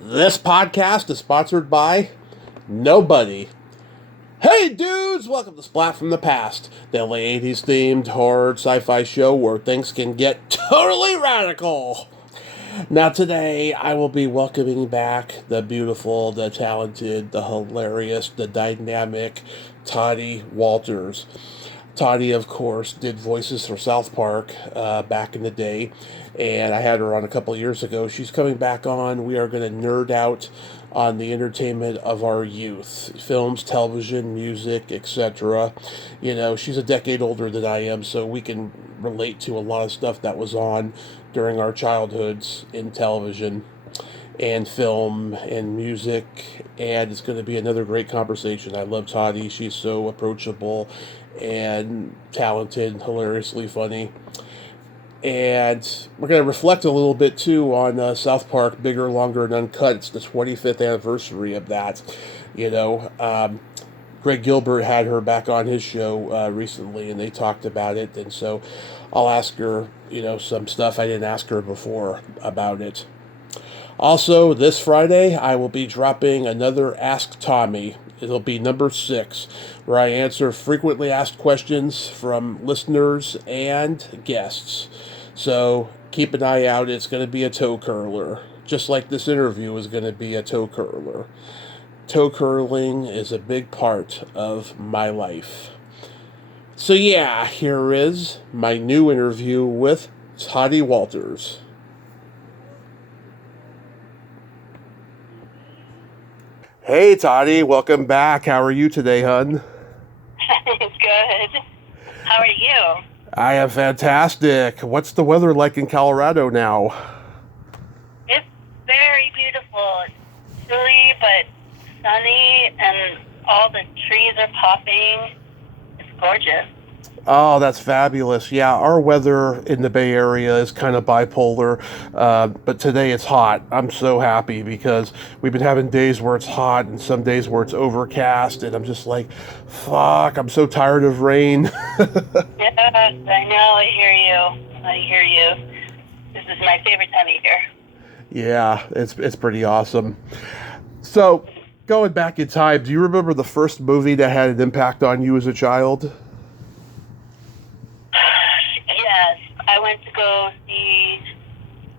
This podcast is sponsored by nobody. Hey dudes, welcome to Splat from the Past, the late 80s themed horror sci-fi show where things can get totally radical. Now today I will be welcoming back the beautiful, the talented, the hilarious, the dynamic Toddy Walters. Toddy, of course, did voices for South Park back in the day, and I had her on a couple years ago. She's coming back on. We are going to nerd out on the entertainment of our youth films, television, music, etc. You know, she's a decade older than I am, so we can relate to a lot of stuff that was on during our childhoods in television and film and music, and it's going to be another great conversation. I love Toddy. She's so approachable and talented, hilariously funny. And we're going to reflect a little bit too on South Park, Bigger, Longer, and Uncut. It's the 25th anniversary of that. You know, Greg Gilbert had her back on his show recently, and they talked about it. And so I'll ask her, some stuff I didn't ask her before about it. Also, this Friday, I will be dropping another Ask Tommy. It'll be number 6, where I answer frequently asked questions from listeners and guests. So keep an eye out. It's going to be a toe curler, just like this interview is going to be a toe curler. Toe curling is a big part of my life. So yeah, here is my new interview with Toddy Walters. Hey, Toddy, welcome back. How are you today, hun? Good. How are you? I am fantastic. What's the weather like in Colorado now? It's very beautiful. It's chilly, but sunny, and all the trees are popping. It's gorgeous. Oh, that's fabulous. Yeah, our weather in the Bay Area is kind of bipolar, but today it's hot. I'm so happy because we've been having days where it's hot and some days where it's overcast, and I'm just like, fuck, I'm so tired of rain. Yes, I know. I hear you. This is my favorite time of year. Yeah, it's pretty awesome. So, going back in time, do you remember the first movie that had an impact on you as a child? Yes, I went to go see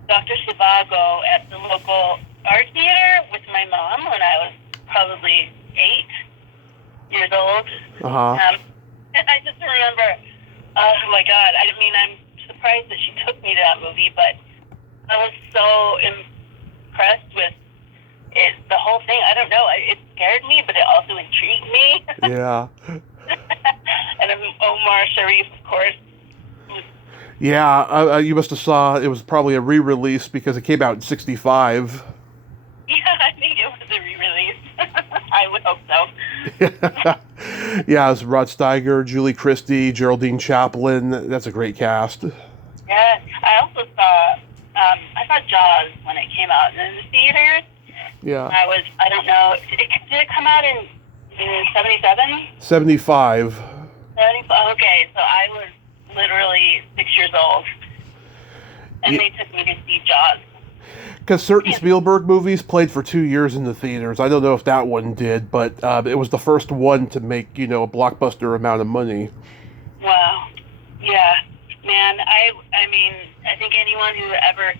Dr. Zhivago at the local art theater with my mom when I was probably 8 years old. Uh-huh. And I just remember, oh my God, I'm surprised that she took me to that movie, but I was so impressed with it, the whole thing. I don't know, it scared me, but it also intrigued me. Yeah. And Omar Sharif, of course. Yeah, you must have saw, it was probably a re-release because it came out in 65. Yeah, I think it was a re-release. I would hope so. Yeah, it was Rod Steiger, Julie Christie, Geraldine Chaplin. That's a great cast. Yeah, I also saw Jaws when it came out in the theaters. Yeah. I don't know, did it come out in 77? 75. 75, okay, so I was literally 6 years old. And Yeah. they took me to see Jaws. Because certain Spielberg movies played for 2 years in the theaters. I don't know if that one did, but it was the first one to make, a blockbuster amount of money. Wow. Yeah. Man, I think anyone who ever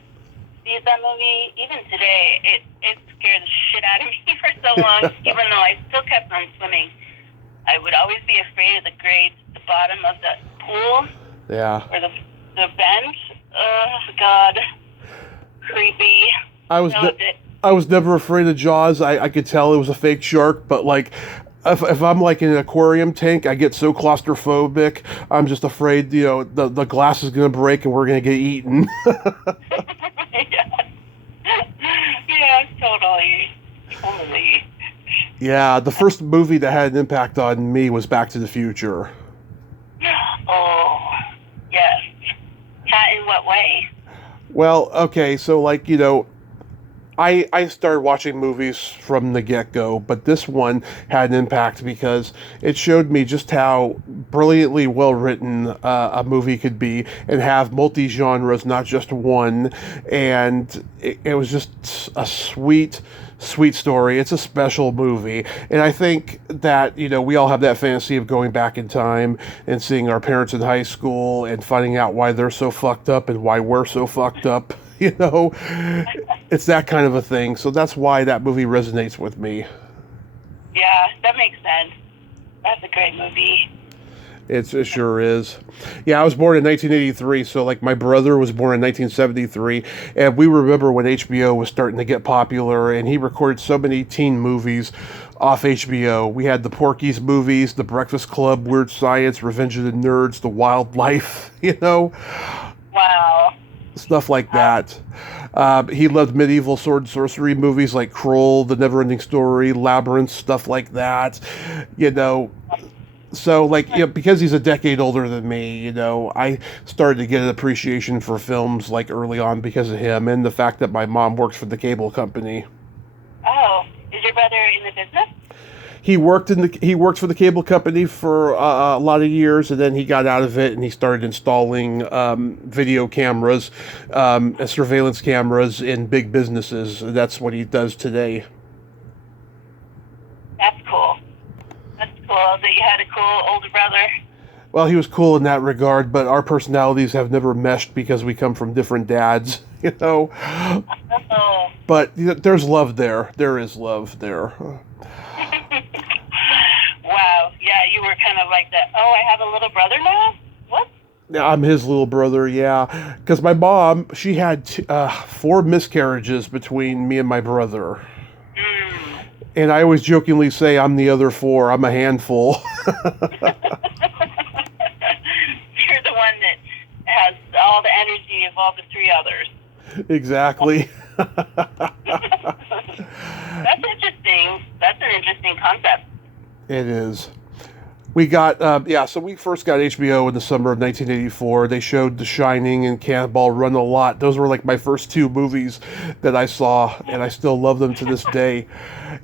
sees that movie, even today, it scared the shit out of me for so long, even though I still kept on swimming. I would always be afraid of the grade, the bottom of the pool. Yeah. Or the bench. Oh, God. Creepy. I was never afraid of Jaws. I could tell it was a fake shark, but if I'm like in an aquarium tank, I get so claustrophobic. I'm just afraid, the glass is going to break and we're going to get eaten. Yeah, totally. Yeah, the first movie that had an impact on me was Back to the Future. Oh, yes. In what way? Well, okay, so I started watching movies from the get-go, but this one had an impact because it showed me just how brilliantly well-written a movie could be and have multi-genres, not just one. And it was just a sweet story. It's a special movie. And I think that, we all have that fantasy of going back in time and seeing our parents in high school and finding out why they're so fucked up and why we're so fucked up. It's that kind of a thing. So that's why that movie resonates with me. Yeah, that makes sense. That's a great movie. It sure is. Yeah, I was born in 1983, so like my brother was born in 1973, and we remember when HBO was starting to get popular, and he recorded so many teen movies off HBO. We had the Porky's movies, The Breakfast Club, Weird Science, Revenge of the Nerds, The Wildlife, Wow. Stuff like that. He loved medieval sword and sorcery movies like Kroll, The Neverending Story, Labyrinth, stuff like that. So, because he's a decade older than me, I started to get an appreciation for films like early on because of him and the fact that my mom works for the cable company. Oh, is your brother in the business? He worked for the cable company for a lot of years, and then he got out of it and he started installing video cameras, surveillance cameras in big businesses. That's what he does today. That's cool. That's cool that you had a cool older brother. Well, he was cool in that regard, but our personalities have never meshed because we come from different dads, Oh. But there's love there. There is love there. Wow. Yeah, you were kind of like that. Oh, I have a little brother now? What? Yeah, I'm his little brother, yeah. Because my mom, she had 4 miscarriages between me and my brother. And I always jokingly say I'm the other 4. I'm a handful. You're the one that has all the energy of all the 3 others. Exactly. That's interesting. That's an interesting concept. It is. We got, so we first got HBO in the summer of 1984. They showed The Shining and Cannonball Run a lot. Those were like my first 2 movies that I saw, and I still love them to this day.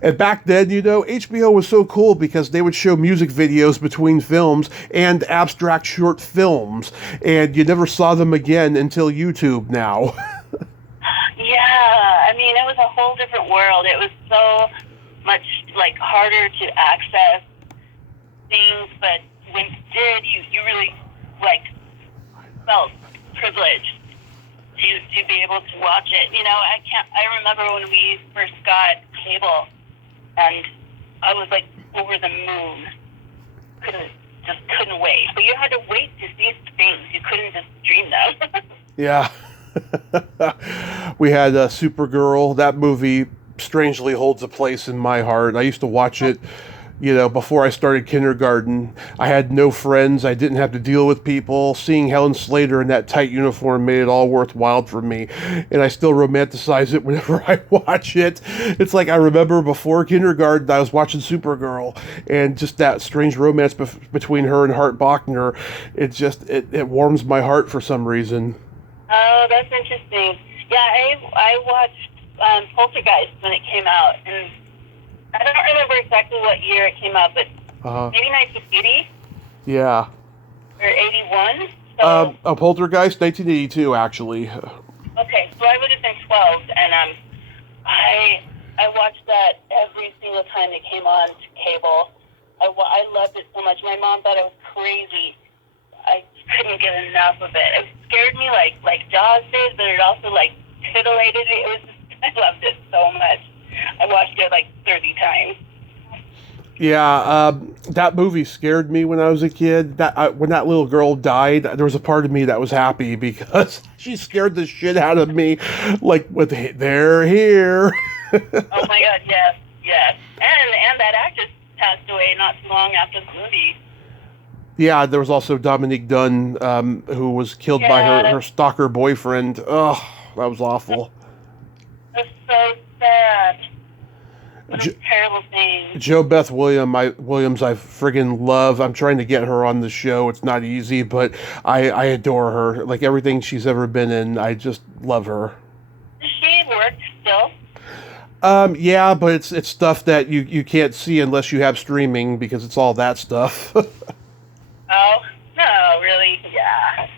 And back then, HBO was so cool because they would show music videos between films and abstract short films, and you never saw them again until YouTube now. Yeah, I mean, it was a whole different world. It was so much, harder to access things, but when you did, you really, felt privileged to be able to watch it. I remember when we first got cable, and I was, over the moon. Couldn't wait. But you had to wait to see things. You couldn't just stream them. Yeah. We had Supergirl. That movie strangely holds a place in my heart. I used to watch it, before I started kindergarten. I had no friends. I didn't have to deal with people. Seeing Helen Slater in that tight uniform made it all worthwhile for me. And I still romanticize it whenever I watch it. It's like I remember before kindergarten, I was watching Supergirl, and just that strange romance between her and Hart Bochner. It warms my heart for some reason. Oh, that's interesting. Yeah, I watched Poltergeist when it came out, and I don't remember exactly what year it came out, but maybe 1980? Yeah. Or 81? So, Poltergeist, 1982, actually. Okay, so I would have been 12, and I watched that every single time it came on to cable. I loved it so much. My mom thought I was crazy. I couldn't get enough of it. It scared me like Jaws did, but it also titillated me. I loved it so much. I watched it 30 times. Yeah, that movie scared me when I was a kid. When that little girl died, there was a part of me that was happy because she scared the shit out of me. They're here. Oh my God, yes. And that actress passed away not too long after the movie. Yeah, there was also Dominique Dunn, who was killed by her stalker boyfriend. Oh, that was awful. It was so sad. What a terrible thing. Jo Beth Williams, I friggin' love. I'm trying to get her on the show. It's not easy, but I adore her. Everything she's ever been in, I just love her. Does she work still? Yeah, but it's stuff that you can't see unless you have streaming because it's all that stuff. Oh, no, really? Yeah.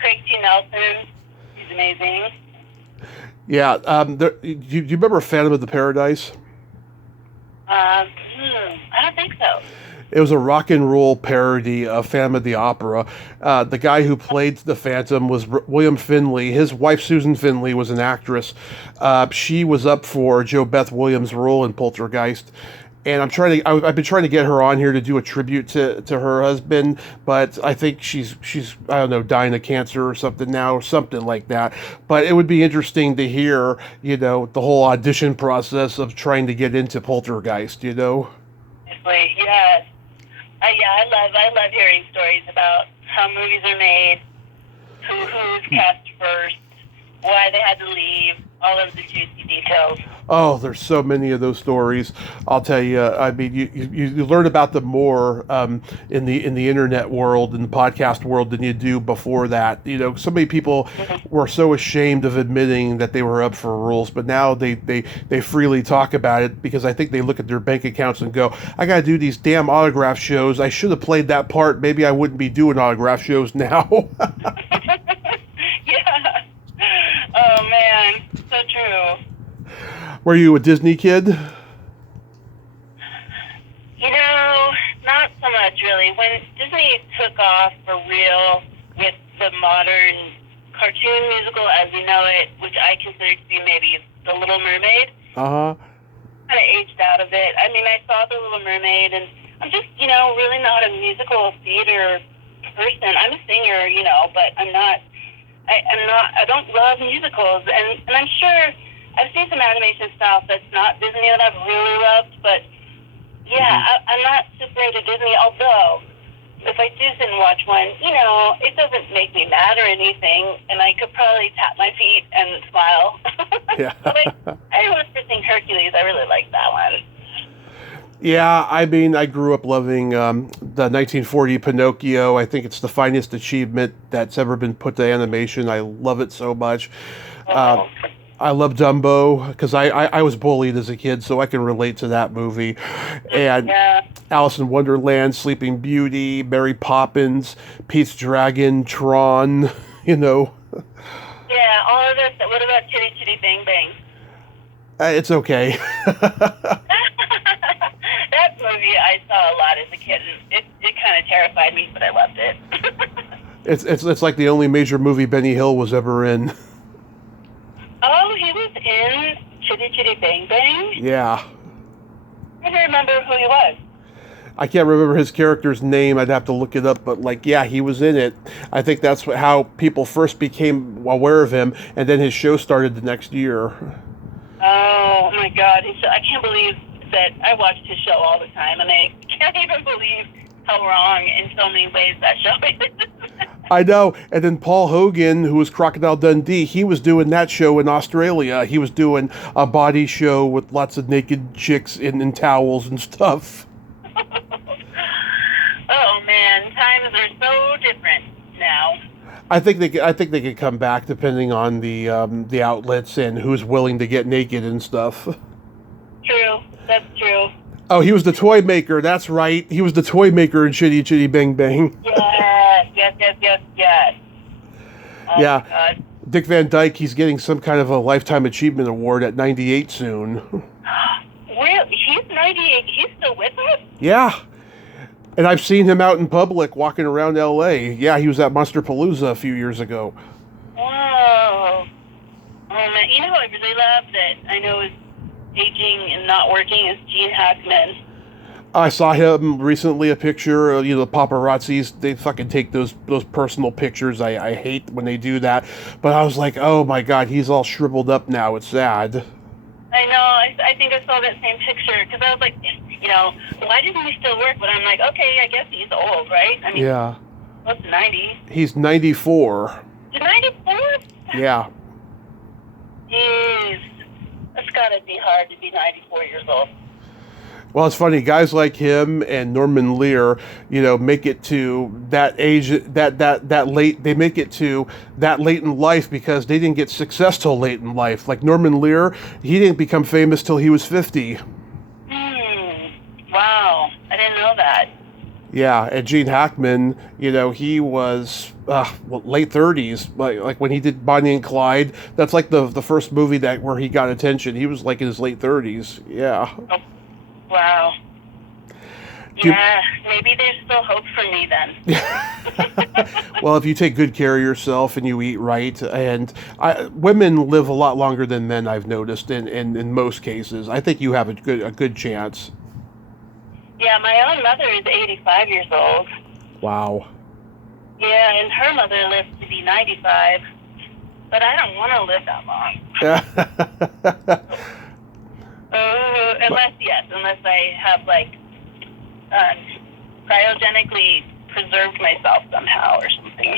Craig T. Nelson, he's amazing. Yeah. Do you remember Phantom of the Paradise? I don't think so. It was a rock and roll parody of Phantom of the Opera. The guy who played the Phantom was William Finley. His wife, Susan Finley, was an actress. She was up for Jo Beth Williams' role in Poltergeist. And I've been trying to get her on here to do a tribute to her husband, but I think she's I don't know, dying of cancer or something now, or something like that. But it would be interesting to hear, the whole audition process of trying to get into Poltergeist, Yes. I love hearing stories about how movies are made, who's cast first, why they had to leave, all of the juicy details. Oh, there's so many of those stories. I'll tell you. I mean, you learn about them more in the internet world and the podcast world than you do before that. So many people were so ashamed of admitting that they were up for roles, but now they freely talk about it because I think they look at their bank accounts and go, "I got to do these damn autograph shows. I should have played that part. Maybe I wouldn't be doing autograph shows now." Yeah. Oh man, so true. Were you a Disney kid? Not so much really. When Disney took off for real with the modern cartoon musical as we know it, which I consider to be maybe The Little Mermaid, Uh-huh. kind of aged out of it. I mean, I saw The Little Mermaid, and I'm just, really not a musical theater person. I'm a singer, but I'm not. I don't love musicals, and I'm sure I've seen some animation stuff that's not Disney that I've really loved, but yeah, I'm not super into Disney, although if I do sit and watch one, it doesn't make me mad or anything, and I could probably tap my feet and smile. Yeah. I was for seeing Hercules. I really liked that one. Yeah, I mean, I grew up loving the 1940 Pinocchio. I think it's the finest achievement that's ever been put to animation. I love it so much. I love Dumbo because I was bullied as a kid, so I can relate to that movie. And Alice in Wonderland, Sleeping Beauty, Mary Poppins, Pete's Dragon, Tron, Yeah, all of this. What about Chitty Chitty Bang Bang? It's okay. That movie I saw a lot as a kid, and it kind of terrified me, but I loved it. It's like the only major movie Benny Hill was ever in. Oh, he was in Chitty Chitty Bang Bang? Yeah. I don't remember who he was. I can't remember his character's name. I'd have to look it up, but he was in it. I think that's how people first became aware of him, and then his show started the next year. Oh my God! I can't believe that I watched his show all the time, and I can't even believe how wrong in so many ways that show is. I know. And then Paul Hogan, who was Crocodile Dundee, he was doing that show in Australia. He was doing a body show with lots of naked chicks in towels and stuff. Oh man, times are so different now. I think they could come back depending on the outlets and who's willing to get naked and stuff. True, that's true. Oh, he was the toy maker. That's right. He was the toy maker in Chitty Chitty Bang Bang. Yes. Oh, yeah. God. Dick Van Dyke, he's getting some kind of a Lifetime Achievement Award at 98 soon. Really? He's 98. He's still with us? Yeah. And I've seen him out in public walking around L.A. Yeah, he was at Monsterpalooza a few years ago. Whoa. Oh, man. You know who I really love that I know is aging and not working is Gene Hackman. I saw him recently, a picture, the paparazzis, they fucking take those personal pictures. I hate when they do that. But I was like, oh my God, he's all shriveled up now. It's sad. I know. I think I saw that same picture because I was like, why doesn't he still work? But I'm like, okay, I guess he's old, right? I mean, yeah. What's 90? He's 94. He's 94? Yeah. Jeez. It's gotta be hard to be 94 years old. Well, it's funny. Guys like him and Norman Lear, make it to that age, that late. They make it to that late in life because they didn't get success till late in life. Like Norman Lear, he didn't become famous till he was 50. Wow, I didn't know that. Yeah, and Gene Hackman, he was late 30s, like when he did Bonnie and Clyde. That's like the first movie where he got attention. He was like in his late 30s. Yeah. Oh, wow. Yeah, maybe there's still hope for me then. Well, if you take good care of yourself and you eat right, and women live a lot longer than men, I've noticed, in most cases. I think you have a good chance. Yeah, my own mother is 85 years old. Wow. Yeah, and her mother lives to be 95, but I don't want to live that long. Unless I have, cryogenically preserved myself somehow or something.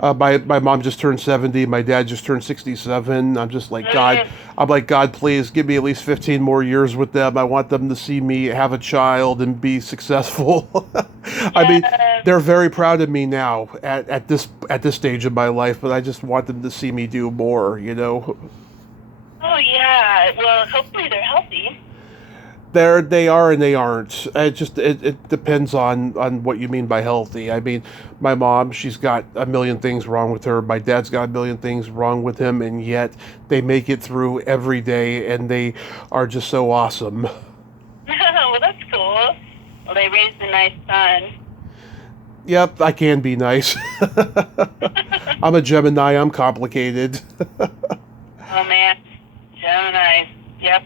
My mom just turned 70. My dad just turned 67. I'm just like, God. I'm like, God, please give me at least 15 more years with them. I want them to see me have a child and be successful. I mean, they're very proud of me now at this stage of my life, but I just want them to see me do more. Oh yeah. Well, hopefully they're healthy. They are and they aren't. It depends on what you mean by healthy. I mean, my mom, she's got a million things wrong with her. My dad's got a million things wrong with him, and yet they make it through every day, and they are just so awesome. Well, that's cool. Well, they raised a nice son. Yep, I can be nice. I'm a Gemini. I'm complicated. Oh man, Gemini. Yep.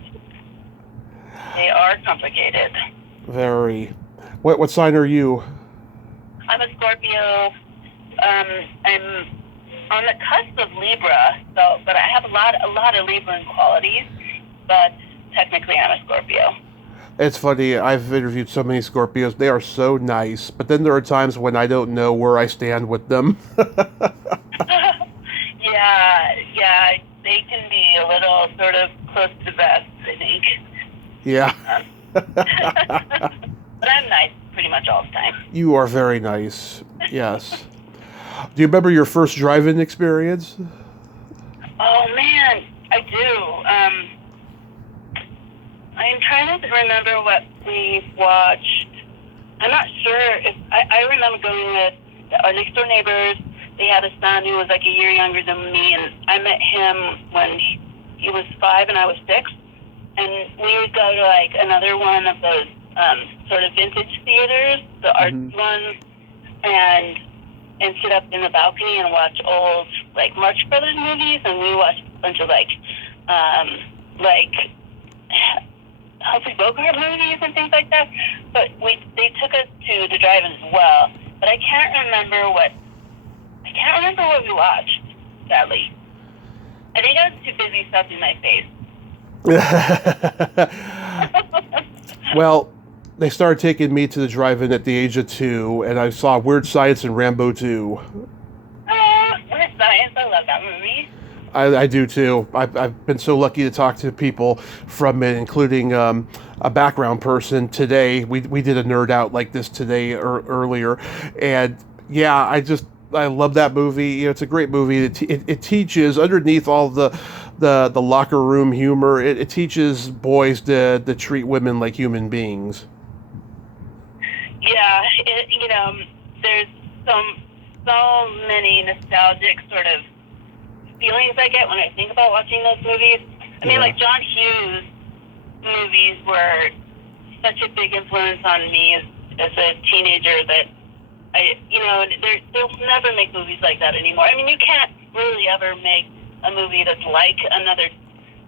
They are complicated. Very. What sign are you? I'm a Scorpio. I'm on the cusp of Libra, but I have a lot of Libran qualities. But technically, I'm a Scorpio. It's funny. I've interviewed so many Scorpios. They are so nice, but then there are times when I don't know where I stand with them. Yeah. They can be a little sort of close to the best, I think. Yeah. But I'm nice pretty much all the time. You are very nice. Yes. Do you remember your first drive-in experience? Oh man, I do. I'm trying to remember what we watched. I'm not sure if I remember going with our next door neighbors. They had a son who was like a year younger than me, and I met him when he was 5 and I was 6. And we would go to like another one of those sort of vintage theaters, the art ones, and sit up in the balcony and watch old like Marx Brothers movies. And we watched a bunch of like Humphrey Bogart movies and things like that. But they took us to the drive-in as well. But I can't remember what we watched. Sadly, I think I was too busy stuffing my face. Well, they started taking me to the drive-in at the age of 2, and I saw Weird Science and Rambo 2. Weird Science, I love that movie. I do too. I've been so lucky to talk to people from it, including a background person today. We did a nerd out like this today earlier, and yeah, I love that movie. It's a great movie. It teaches underneath all the locker room humor. It teaches boys to treat women like human beings. Yeah, there's so many nostalgic sort of feelings I get when I think about watching those movies. I mean, like John Hughes movies were such a big influence on me as a teenager that they'll never make movies like that anymore. I mean, you can't really ever make a movie that's like another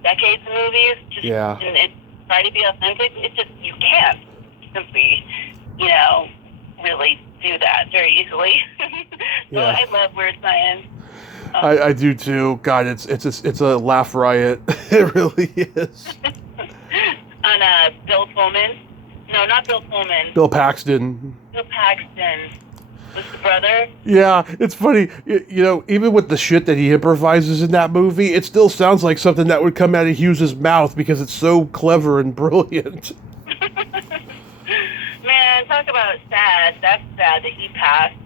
decade's movies. And try to be authentic. It's just, you can't simply, really do that very easily. So I love Weird Science. I do too. God, it's a laugh riot. It really is. On Bill Pullman. No, not Bill Pullman. Bill Paxton. Bill Paxton was the brother. Yeah, it's funny. Even with the shit that he improvises in that movie, it still sounds like something that would come out of Hughes's mouth because it's so clever and brilliant. sad. That's sad that he passed.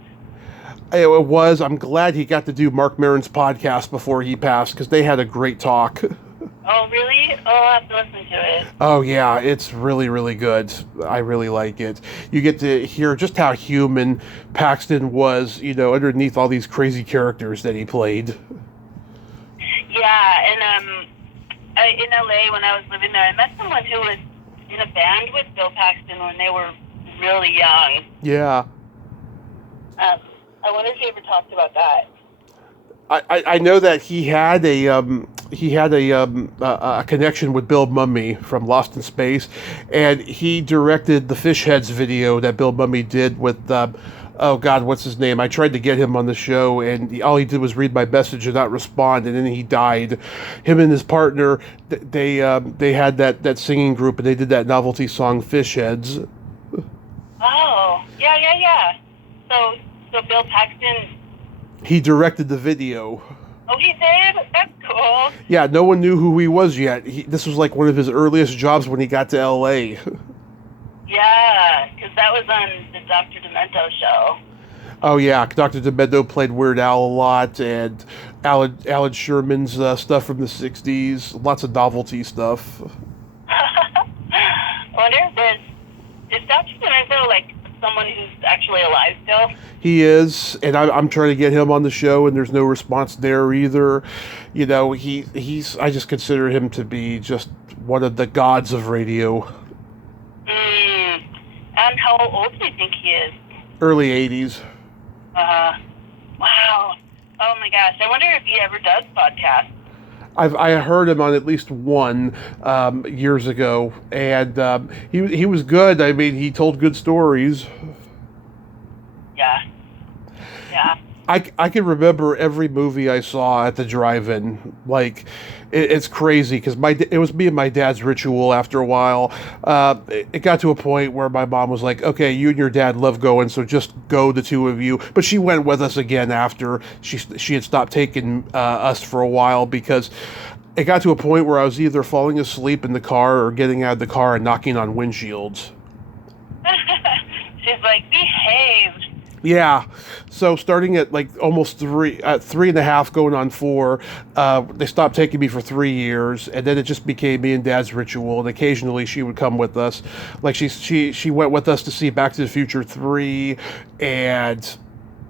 It was. I'm glad he got to do Mark Maron's podcast before he passed, because they had a great talk. Oh, really? Oh, I'll have to listen to it. Oh, yeah, it's really, really good. I really like it. You get to hear just how human Paxton was, underneath all these crazy characters that he played. Yeah, and in LA, when I was living there, I met someone who was in a band with Bill Paxton when they were really young. Yeah. I wonder if he ever talked about that. I know that he had a connection with Bill Mummy from Lost in Space, and he directed the Fish Heads video that Bill Mummy did with oh God, what's his name? I tried to get him on the show, and all he did was read my message and not respond, and then he died. Him and his partner, they had that singing group, and they did that novelty song Fish Heads. Oh, yeah. So Bill Paxton. He directed the video. Oh, he did? That's cool. Yeah, no one knew who he was yet. This was like one of his earliest jobs when he got to L.A. Yeah, because that was on the Dr. Demento show. Oh, yeah. Dr. Demento played Weird Al a lot, and Alan Sherman's stuff from the 60s. Lots of novelty stuff. I wonder is Dr. Demento like someone who's actually alive still? He is, and I'm trying to get him on the show, and there's no response there either. He's I just consider him to be just one of the gods of radio. And how old do you think he is? Early 80s. Wow. Oh my gosh. I wonder if he ever does podcasts. I heard him on at least one years ago, and he was good. I mean, he told good stories. Yeah. I can remember every movie I saw at the drive-in. Like, it's crazy, because it was me and my dad's ritual after a while. It got to a point where my mom was like, okay, you and your dad love going, so just go, the two of you. But she went with us again after she had stopped taking us for a while, because it got to a point where I was either falling asleep in the car or getting out of the car and knocking on windshields. She's like, behave. Yeah, so starting at like almost 3.5 going on 4, they stopped taking me for 3 years, and then it just became me and Dad's ritual, and occasionally she would come with us. Like she went with us to see Back to the Future 3 and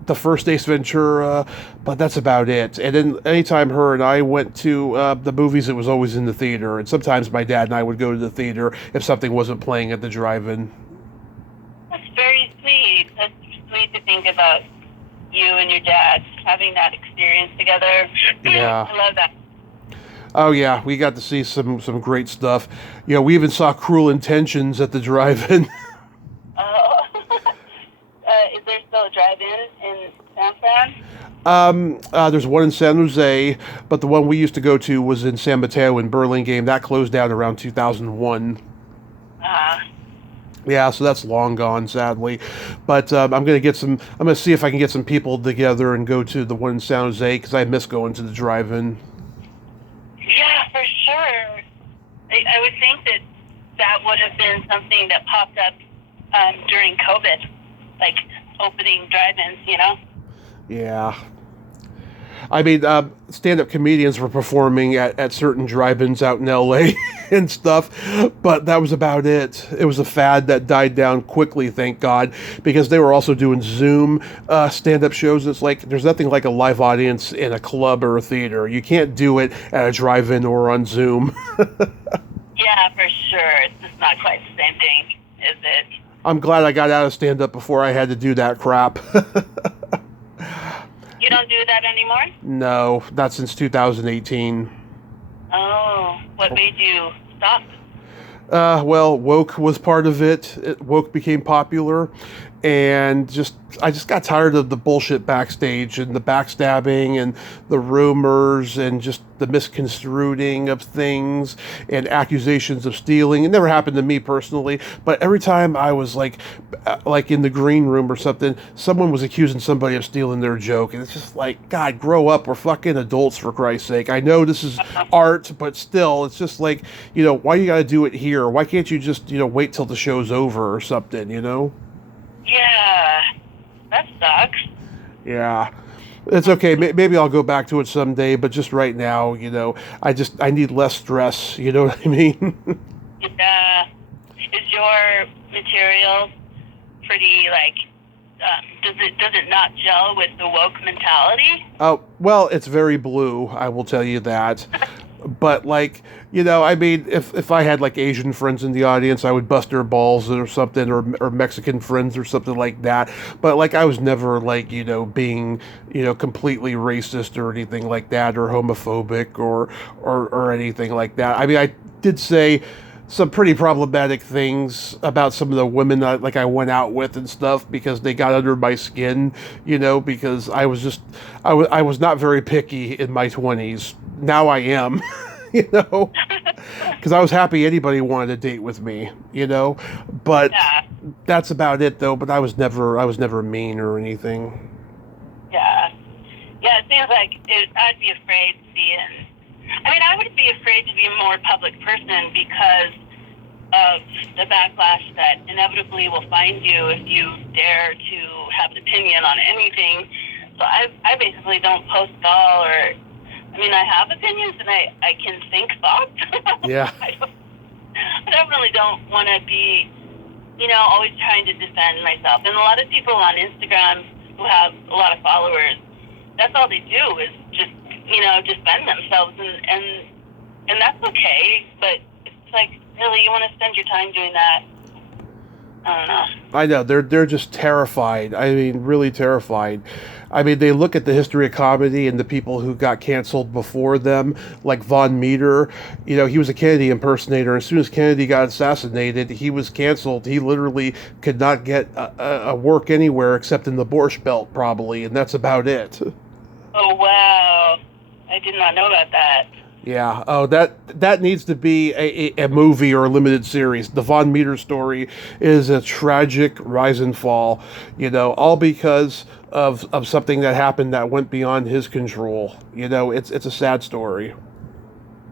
the first Ace Ventura, but that's about it. And then anytime her and I went to the movies, it was always in the theater, and sometimes my dad and I would go to the theater if something wasn't playing at the drive-in. That's very sweet. That's sweet to think about you and your dad having that experience together. Yeah. I love that. Oh yeah, we got to see some great stuff. We even saw Cruel Intentions at the drive-in. Oh. Is there still a drive-in in San Fran? There's one in San Jose, but the one we used to go to was in San Mateo in Burlingame. That closed down around 2001. Yeah, so that's long gone, sadly. But I'm going to see if I can get some people together and go to the one in San Jose, because I miss going to the drive-in. Yeah, for sure. I would think that would have been something that popped up during COVID, like opening drive-ins, Yeah. I mean, stand-up comedians were performing at certain drive-ins out in L.A. and stuff, but that was about it. It was a fad that died down quickly, thank God, because they were also doing Zoom stand-up shows. It's like, there's nothing like a live audience in a club or a theater. You can't do it at a drive-in or on Zoom. Yeah, for sure. It's just not quite the same thing, is it? I'm glad I got out of stand-up before I had to do that crap. You don't do that anymore? No, not since 2018. Oh, what made you stop? Well, woke was part of it. Woke became popular, and I just got tired of the bullshit backstage and the backstabbing and the rumors and just the misconstruing of things and accusations of stealing. It never happened to me personally, but every time I was like in the green room or something, someone was accusing somebody of stealing their joke, and it's just like, God, grow up. We're fucking adults, for Christ's sake. I know this is art, but still, it's just like, why you gotta do it here? Why can't you just, wait till the show's over or something, Yeah, that sucks. Yeah. It's okay. Maybe I'll go back to it someday, but just right now, I need less stress. You know what I mean? Yeah. Is your material pretty like? Does it not gel with the woke mentality? Oh, well, it's very blue, I will tell you that. But like, I mean, if I had like Asian friends in the audience, I would bust their balls or something, or Mexican friends or something like that. But like, I was never like, being, completely racist or anything like that, or homophobic or anything like that. I mean, I did say some pretty problematic things about some of the women that like I went out with and stuff because they got under my skin, because I was not very picky in my 20s. Now I am, you know, because I was happy anybody wanted to date with me, but Yeah. that's about it though. But I was never mean or anything. Yeah. Yeah, it seems like I'd be afraid to be in. I mean, I would be afraid to be a more public person because of the backlash that inevitably will find you if you dare to have an opinion on anything. So I basically don't post at all, or, I mean, I have opinions and I can think thoughts. Yeah. I definitely don't want to be, always trying to defend myself. And a lot of people on Instagram who have a lot of followers, that's all they do is just, defend themselves, and that's okay. But it's like, really, you want to spend your time doing that? I don't know. I know they're just terrified. I mean, really terrified. I mean, they look at the history of comedy and the people who got canceled before them, like Von Meter. He was a Kennedy impersonator. As soon as Kennedy got assassinated, he was canceled. He literally could not get a work anywhere except in the Borscht Belt, probably, and that's about it. Oh, wow. I did not know about that. Yeah. Oh, that needs to be a movie or a limited series. The Von Meter story is a tragic rise and fall, all because of something that happened that went beyond his control. It's a sad story.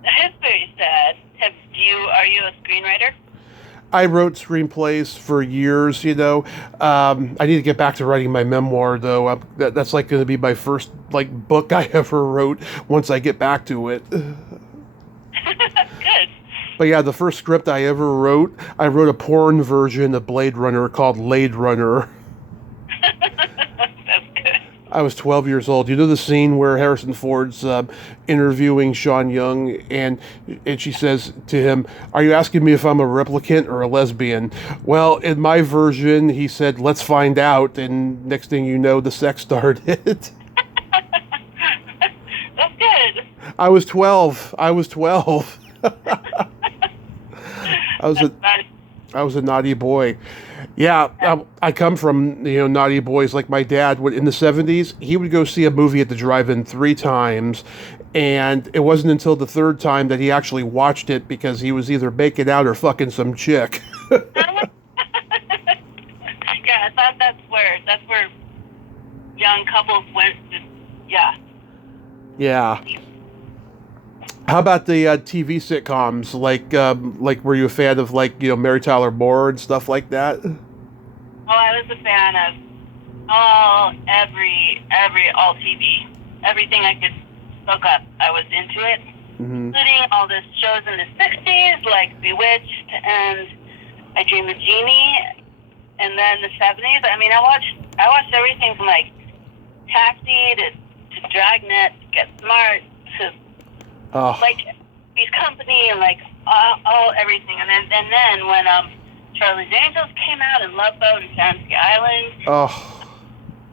It's very sad. Are you a screenwriter? I wrote screenplays for years, I need to get back to writing my memoir, though. That's like going to be my first like book I ever wrote once I get back to it. Good. But yeah, the first script I wrote a porn version of Blade Runner called Lade Runner. That's good. I was 12 years old. You know the scene where Harrison Ford's interviewing Sean Young, and she says to him, "Are you asking me if I'm a replicant or a lesbian?" Well, in my version, he said, "Let's find out." And next thing you know, the sex started. That's good. I was 12. I was 12. That's funny. I was a naughty boy. Yeah, I come from, naughty boys like my dad. In the 70s, he would go see a movie at the drive-in 3 times, and it wasn't until the third time that he actually watched it because he was either making out or fucking some chick. Yeah, I thought that's where young couples went. Yeah. Yeah. How about the TV sitcoms? Like, were you a fan of Mary Tyler Moore and stuff like that? Oh, I was a fan of all TV, everything I could soak up. I was into it, including all the shows in the '60s, like Bewitched and I Dream of Jeannie, and then the '70s. I mean, I watched everything from like Taxi to Dragnet, to Get Smart, to like Three's Company, and like all everything. And then when Charlie's Angels came out, and Love Boat and Fantasy Island,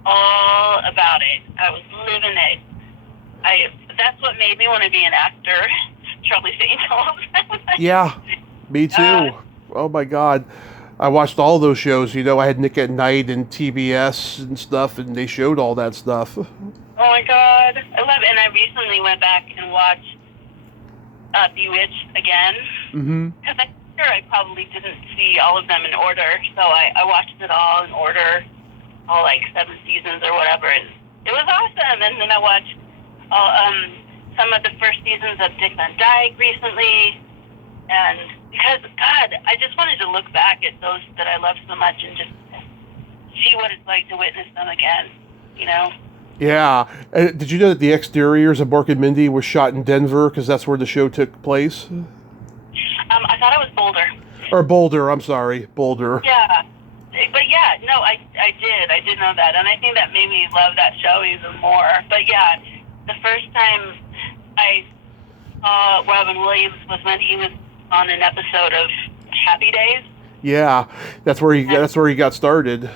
all about it. I was living it. That's what made me want to be an actor. Charlie's Angels. Yeah, me too. Oh my God. I watched all those shows. I had Nick at Night and TBS and stuff, and they showed all that stuff. Oh my God. I love it. And I recently went back and watched Bewitched again. Because I'm sure I probably didn't see all of them in order. So I watched it all in order, all like 7 seasons or whatever. And it was awesome. And then I watched some of the first seasons of Dick Van Dyke recently. And because, God, I just wanted to look back at those that I loved so much and just see what it's like to witness them again, you know? Yeah. Did you know that the exteriors of Mork and Mindy was shot in Denver because that's where the show took place? I thought it was Boulder. Or Boulder, I'm sorry. Boulder. Yeah. But yeah, no, I did know that, and I think that made me love that show even more. But yeah, the first time I saw Robin Williams was when he was on an episode of Happy Days. Yeah, that's where he got started.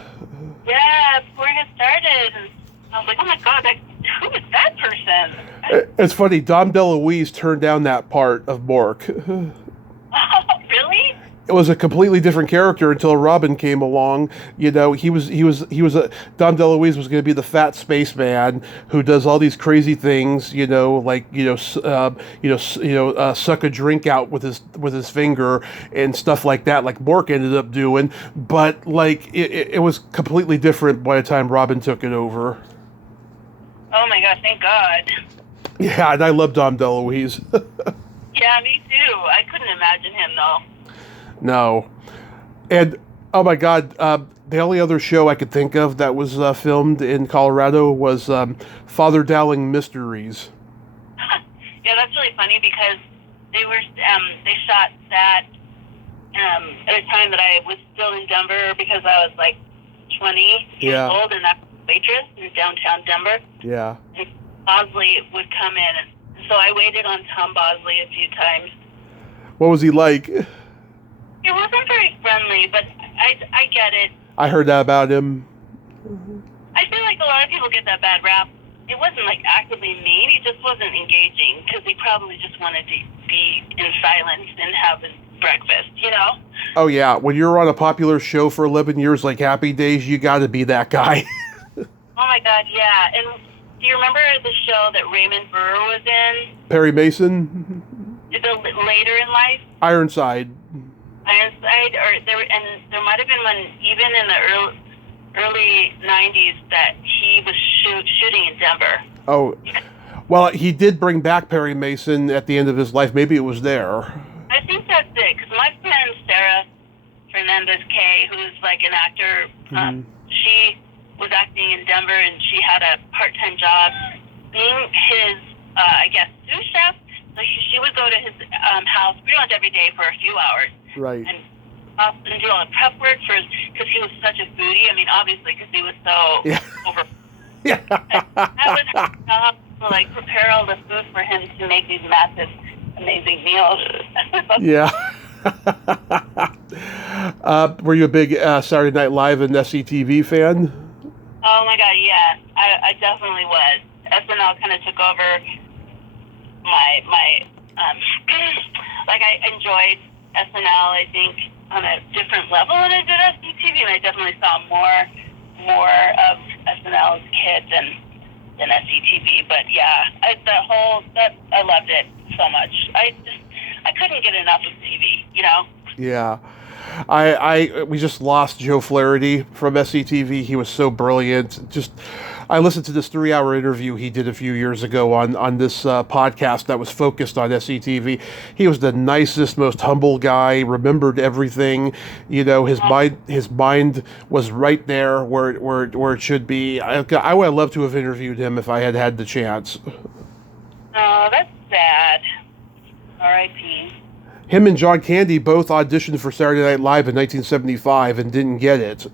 Yeah, before he got started, and I was like, oh my god, who is that person? It's funny, Dom DeLuise turned down that part of Mork. Oh, really? It was a completely different character until Robin came along. You know, Dom DeLuise was going to be the fat spaceman who does all these crazy things. You know, like suck a drink out with his finger and stuff like that, like Mork ended up doing. But like it was completely different by the time Robin took it over. Oh my god, thank God. Yeah, and I love Dom DeLuise. Yeah, me too. I couldn't imagine him though. No. And, oh my God, the only other show I could think of that was filmed in Colorado was Father Dowling Mysteries. Yeah, that's really funny because they shot that at a time that I was still in Denver because I was like 20 years old and I was a waitress in downtown Denver. Yeah. And Bosley would come in, and so I waited on Tom Bosley a few times. What was he like? He wasn't very friendly, but I get it. I heard that about him. I feel like a lot of people get that bad rap. It wasn't like actively mean. He just wasn't engaging because he probably just wanted to be in silence and have his breakfast, you know? Oh, yeah. When you're on a popular show for 11 years like Happy Days, you got to be that guy. Oh, my God, yeah. And do you remember the show that Raymond Burr was in? Perry Mason? Later in life? Ironside, or there might have been one even in the early 90s that he was shooting in Denver. Oh, well, he did bring back Perry Mason at the end of his life. Maybe it was there. I think that's it, because my friend Sarah Fernandez-Kay, who's like an actor, she was acting in Denver, and she had a part-time job being his, I guess, sous chef. So she would go to his house pretty much every day for a few hours. Right. And do all the prep work because he was such a foodie. I mean, obviously, because he was so over. Yeah. That was her job to like prepare all the food for him to make these massive, amazing meals. Yeah. Were you a big Saturday Night Live and SCTV fan? Oh my God, yeah, I definitely was. SNL kind of took over my like I enjoyed SNL, I think, on a different level than I did SCTV, and I definitely saw more of SNL as a kid than SCTV. But yeah, I loved it so much. I couldn't get enough of TV, you know? Yeah. We just lost Joe Flaherty from SCTV. He was so brilliant. I listened to this 3-hour interview he did a few years ago on this podcast that was focused on SCTV. He was the nicest, most humble guy. Remembered everything. You know, his mind was right there where it should be. I would have loved to have interviewed him if I had had the chance. Oh, that's sad. R.I.P. Him and John Candy both auditioned for Saturday Night Live in 1975 and didn't get it.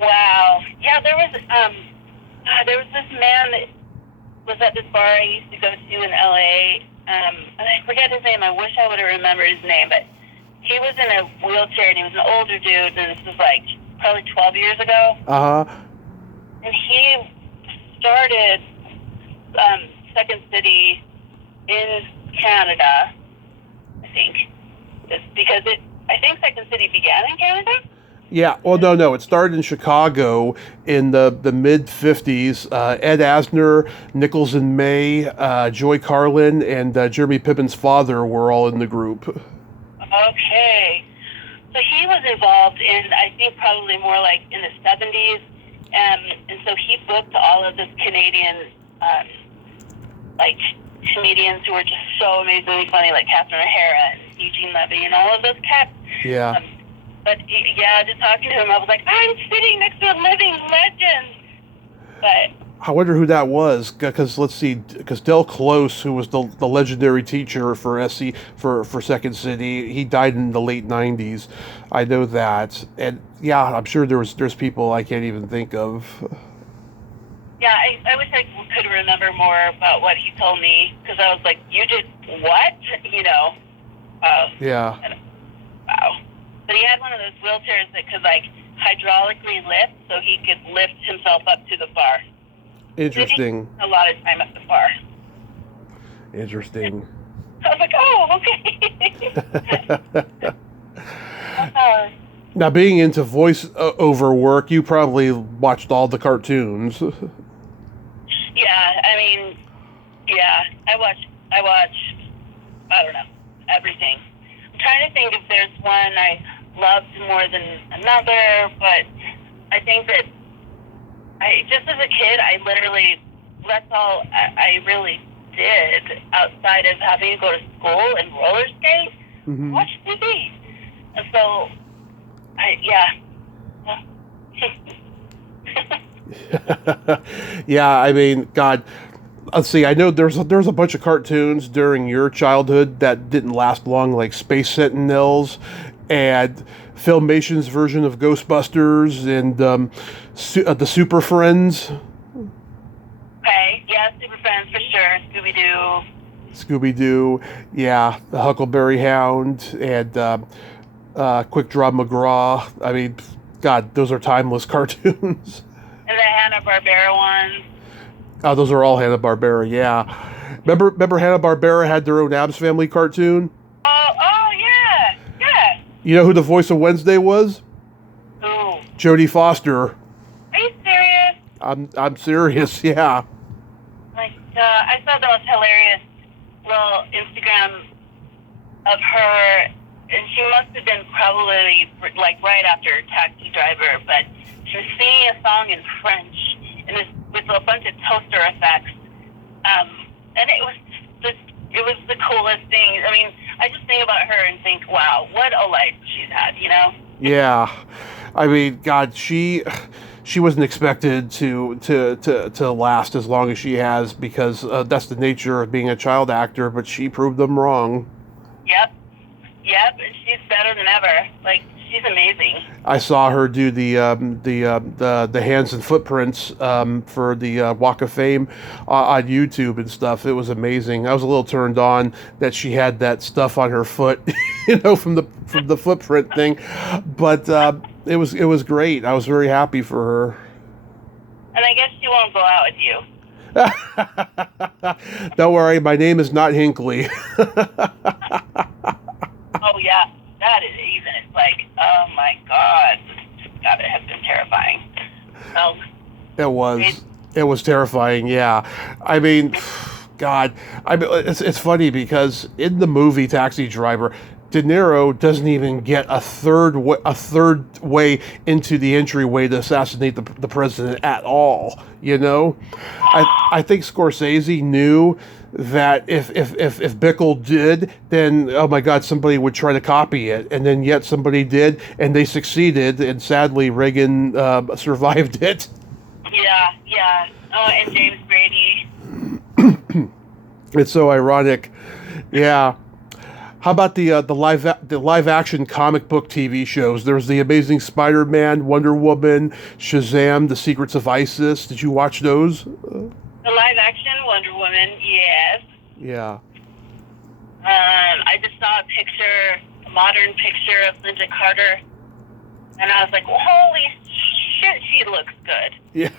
Wow. Yeah, there was this man that was at this bar I used to go to in L.A., and I forget his name. I wish I would have remembered his name, but he was in a wheelchair, and he was an older dude, and this was like probably 12 years ago. Uh-huh. And he started Second City in Canada, I think. Because I think Second City began in Canada? Yeah, well, no. It started in Chicago in the mid-'50s. Ed Asner, Nichols and May, Joy Carlin, and Jeremy Piven's father were all in the group. Okay. So he was involved in, I think, probably more like in the 70s. And so he booked all of this Canadian, like, comedians who were just so amazingly funny, like Catherine O'Hara and Eugene Levy and all of those cats. Yeah. But yeah, just talking to him, I was like, I'm sitting next to a living legend. But I wonder who that was, because let's see, because Del Close, who was the legendary teacher for for Second City, he died in the late '90s. I know that, and yeah, I'm sure there's people I can't even think of. yeah, I wish I could remember more about what he told me, because I was like, you did what? You know? Yeah. And, wow. But he had one of those wheelchairs that could like hydraulically lift, so he could lift himself up to the bar. Interesting. A lot of time at the bar. Interesting. I was like, oh, okay. Now, being into voice over work, you probably watched all the cartoons. Yeah, I mean, yeah, I watch, I don't know, everything. I'm trying to think if there's one I loved more than another, but I think that just as a kid, I literally, that's all I really did outside of having to go to school and roller skate, watch TV. And so, Yeah, I mean, God, let's see. I know there's a bunch of cartoons during your childhood that didn't last long, like Space Sentinels and Filmation's version of Ghostbusters and the Super Friends. Okay, yeah, Super Friends for sure. Scooby-Doo, yeah, the Huckleberry Hound and Quick Draw McGraw. I mean, God, those are timeless cartoons. And the Hanna-Barbera ones. Oh, those are all Hanna-Barbera, yeah. Remember Hanna-Barbera had their own Addams Family cartoon? Oh, yeah. You know who the voice of Wednesday was? Who? Jodie Foster. Are you serious? I'm serious, yeah. Like, I saw the most hilarious little Instagram of her, and she must have been probably like right after Taxi Driver, but she was singing a song in French, and with a bunch of toaster effects, and it was the coolest thing. I mean, I just think about her and think, wow, what a life she's had, you know? Yeah, I mean, God, she wasn't expected to last as long as she has, because that's the nature of being a child actor. But she proved them wrong. Yep, and she's better than ever. Like, she's amazing. I saw her do the hands and footprints for the Walk of Fame on YouTube and stuff. It was amazing. I was a little turned on that she had that stuff on her foot, from the footprint thing. But it was great. I was very happy for her. And I guess she won't go out with you. Don't worry, my name is not Hinckley. Oh yeah, that is even. It's like, oh my God, God, it has been terrifying. Oh, It was terrifying. Yeah, I mean, God, it's funny because in the movie Taxi Driver, De Niro doesn't even get a third way into the entryway to assassinate the president at all. I think Scorsese knew that if Bickle did, then oh my God, somebody would try to copy it, and then yet somebody did, and they succeeded, and sadly Reagan survived it. Yeah. Oh, and James Brady. It's so ironic. Yeah. How about the live action comic book TV shows? There's the Amazing Spider-Man, Wonder Woman, Shazam, The Secrets of Isis. Did you watch those? The live action Wonder Woman, yes. Yeah. I just saw a modern picture of Linda Carter, and I was like, well, holy shit, she looks good. Yeah.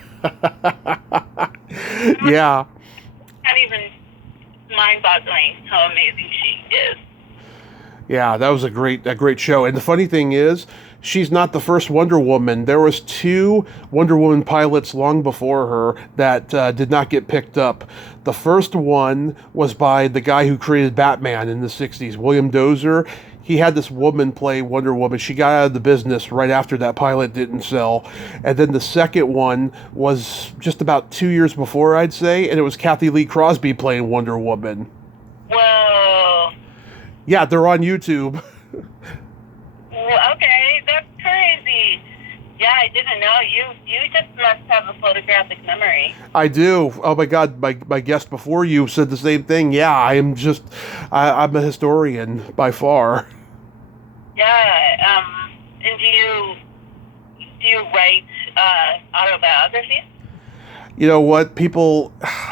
Yeah. Not even mind-boggling how amazing she is. Yeah, that was a great show. And the funny thing is, she's not the first Wonder Woman. There was 2 Wonder Woman pilots long before her that did not get picked up. The first one was by the guy who created Batman in the 60s, William Dozer. He had this woman play Wonder Woman. She got out of the business right after that pilot didn't sell. And then the second one was just about 2 years before, I'd say, and it was Kathy Lee Crosby playing Wonder Woman. Whoa. Yeah, they're on YouTube. Okay, that's actually, yeah, I didn't know. You just must have a photographic memory. I do. Oh my God, my guest before you said the same thing. Yeah, I'm a historian by far. Yeah. And do you write autobiographies? You know what,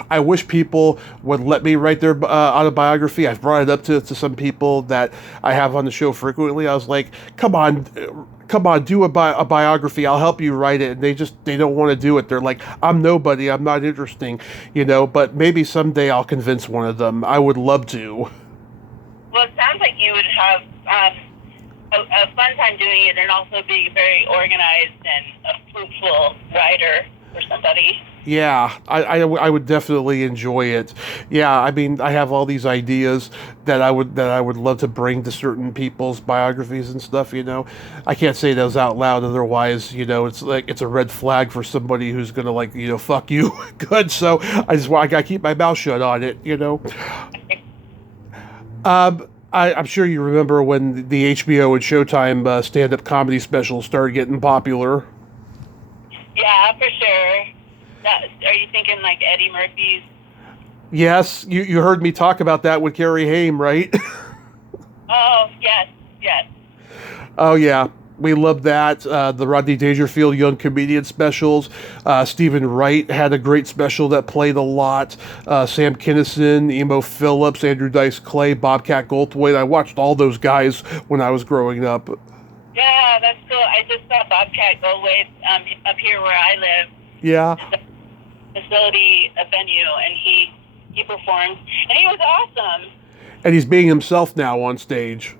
I wish people would let me write their autobiography. I've brought it up to some people that I have on the show frequently. I was like, come on, do a biography. I'll help you write it. And they don't want to do it. They're like, I'm nobody. I'm not interesting, but maybe someday I'll convince one of them. I would love to. Well, it sounds like you would have a fun time doing it and also be very organized and a fruitful writer for somebody. Yeah, I would definitely enjoy it. Yeah, I mean, I have all these ideas that I would love to bring to certain people's biographies and stuff. I can't say those out loud, otherwise, it's like it's a red flag for somebody who's gonna fuck you good. So I gotta keep my mouth shut on it. I'm sure you remember when the HBO and Showtime stand-up comedy specials started getting popular. Yeah, for sure. Are you thinking like Eddie Murphy's? Yes, you heard me talk about that with Carrie Haim, right? Oh, yes. Oh, yeah. We loved that. The Rodney Dangerfield Young Comedian specials. Stephen Wright had a great special that played a lot. Sam Kinison, Emo Phillips, Andrew Dice Clay, Bobcat Goldthwait. I watched all those guys when I was growing up. Yeah, that's cool. I just saw Bobcat Goldthwait up here where I live. Yeah. Facility, a venue, and he performed, and he was awesome. And he's being himself now on stage.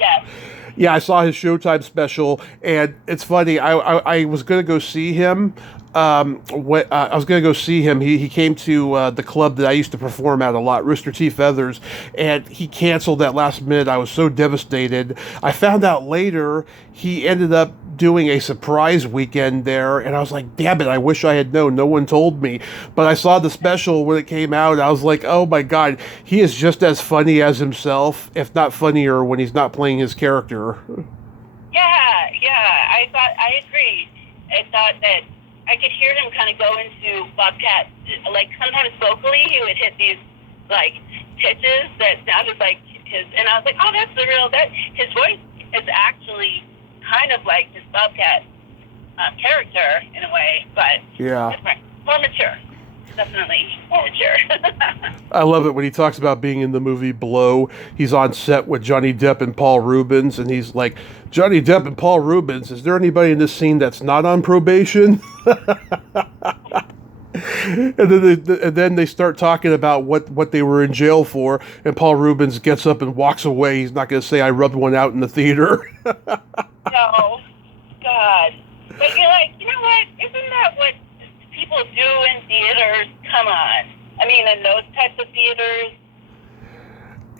Yes. Yeah, I saw his Showtime special, and it's funny. I was going to go see him. I was going to go see him. He came to the club that I used to perform at a lot, Rooster T. Feathers, and he canceled that last minute. I was so devastated. I found out later he ended up doing a surprise weekend there, and I was like, damn it, I wish I had known. No one told me. But I saw the special when it came out, and I was like, oh my God, he is just as funny as himself, if not funnier when he's not playing his character. Yeah, I agree. I thought that I could hear him kind of go into Bobcat, like sometimes vocally he would hit these like pitches that sounded like his, and I was like, oh, that's his voice is actually kind of like his Bobcat character in a way, but yeah, different, more mature. Definitely more mature. I love it when he talks about being in the movie Blow. He's on set with Johnny Depp and Paul Rubens, and he's like, Johnny Depp and Paul Rubens, is there anybody in this scene that's not on probation? And then they start talking about what they were in jail for, and Paul Rubens gets up and walks away. He's not going to say, I rubbed one out in the theater. No, God. But you're like, you know what? Isn't that what people do in theaters? Come on. I mean, in those types of theaters.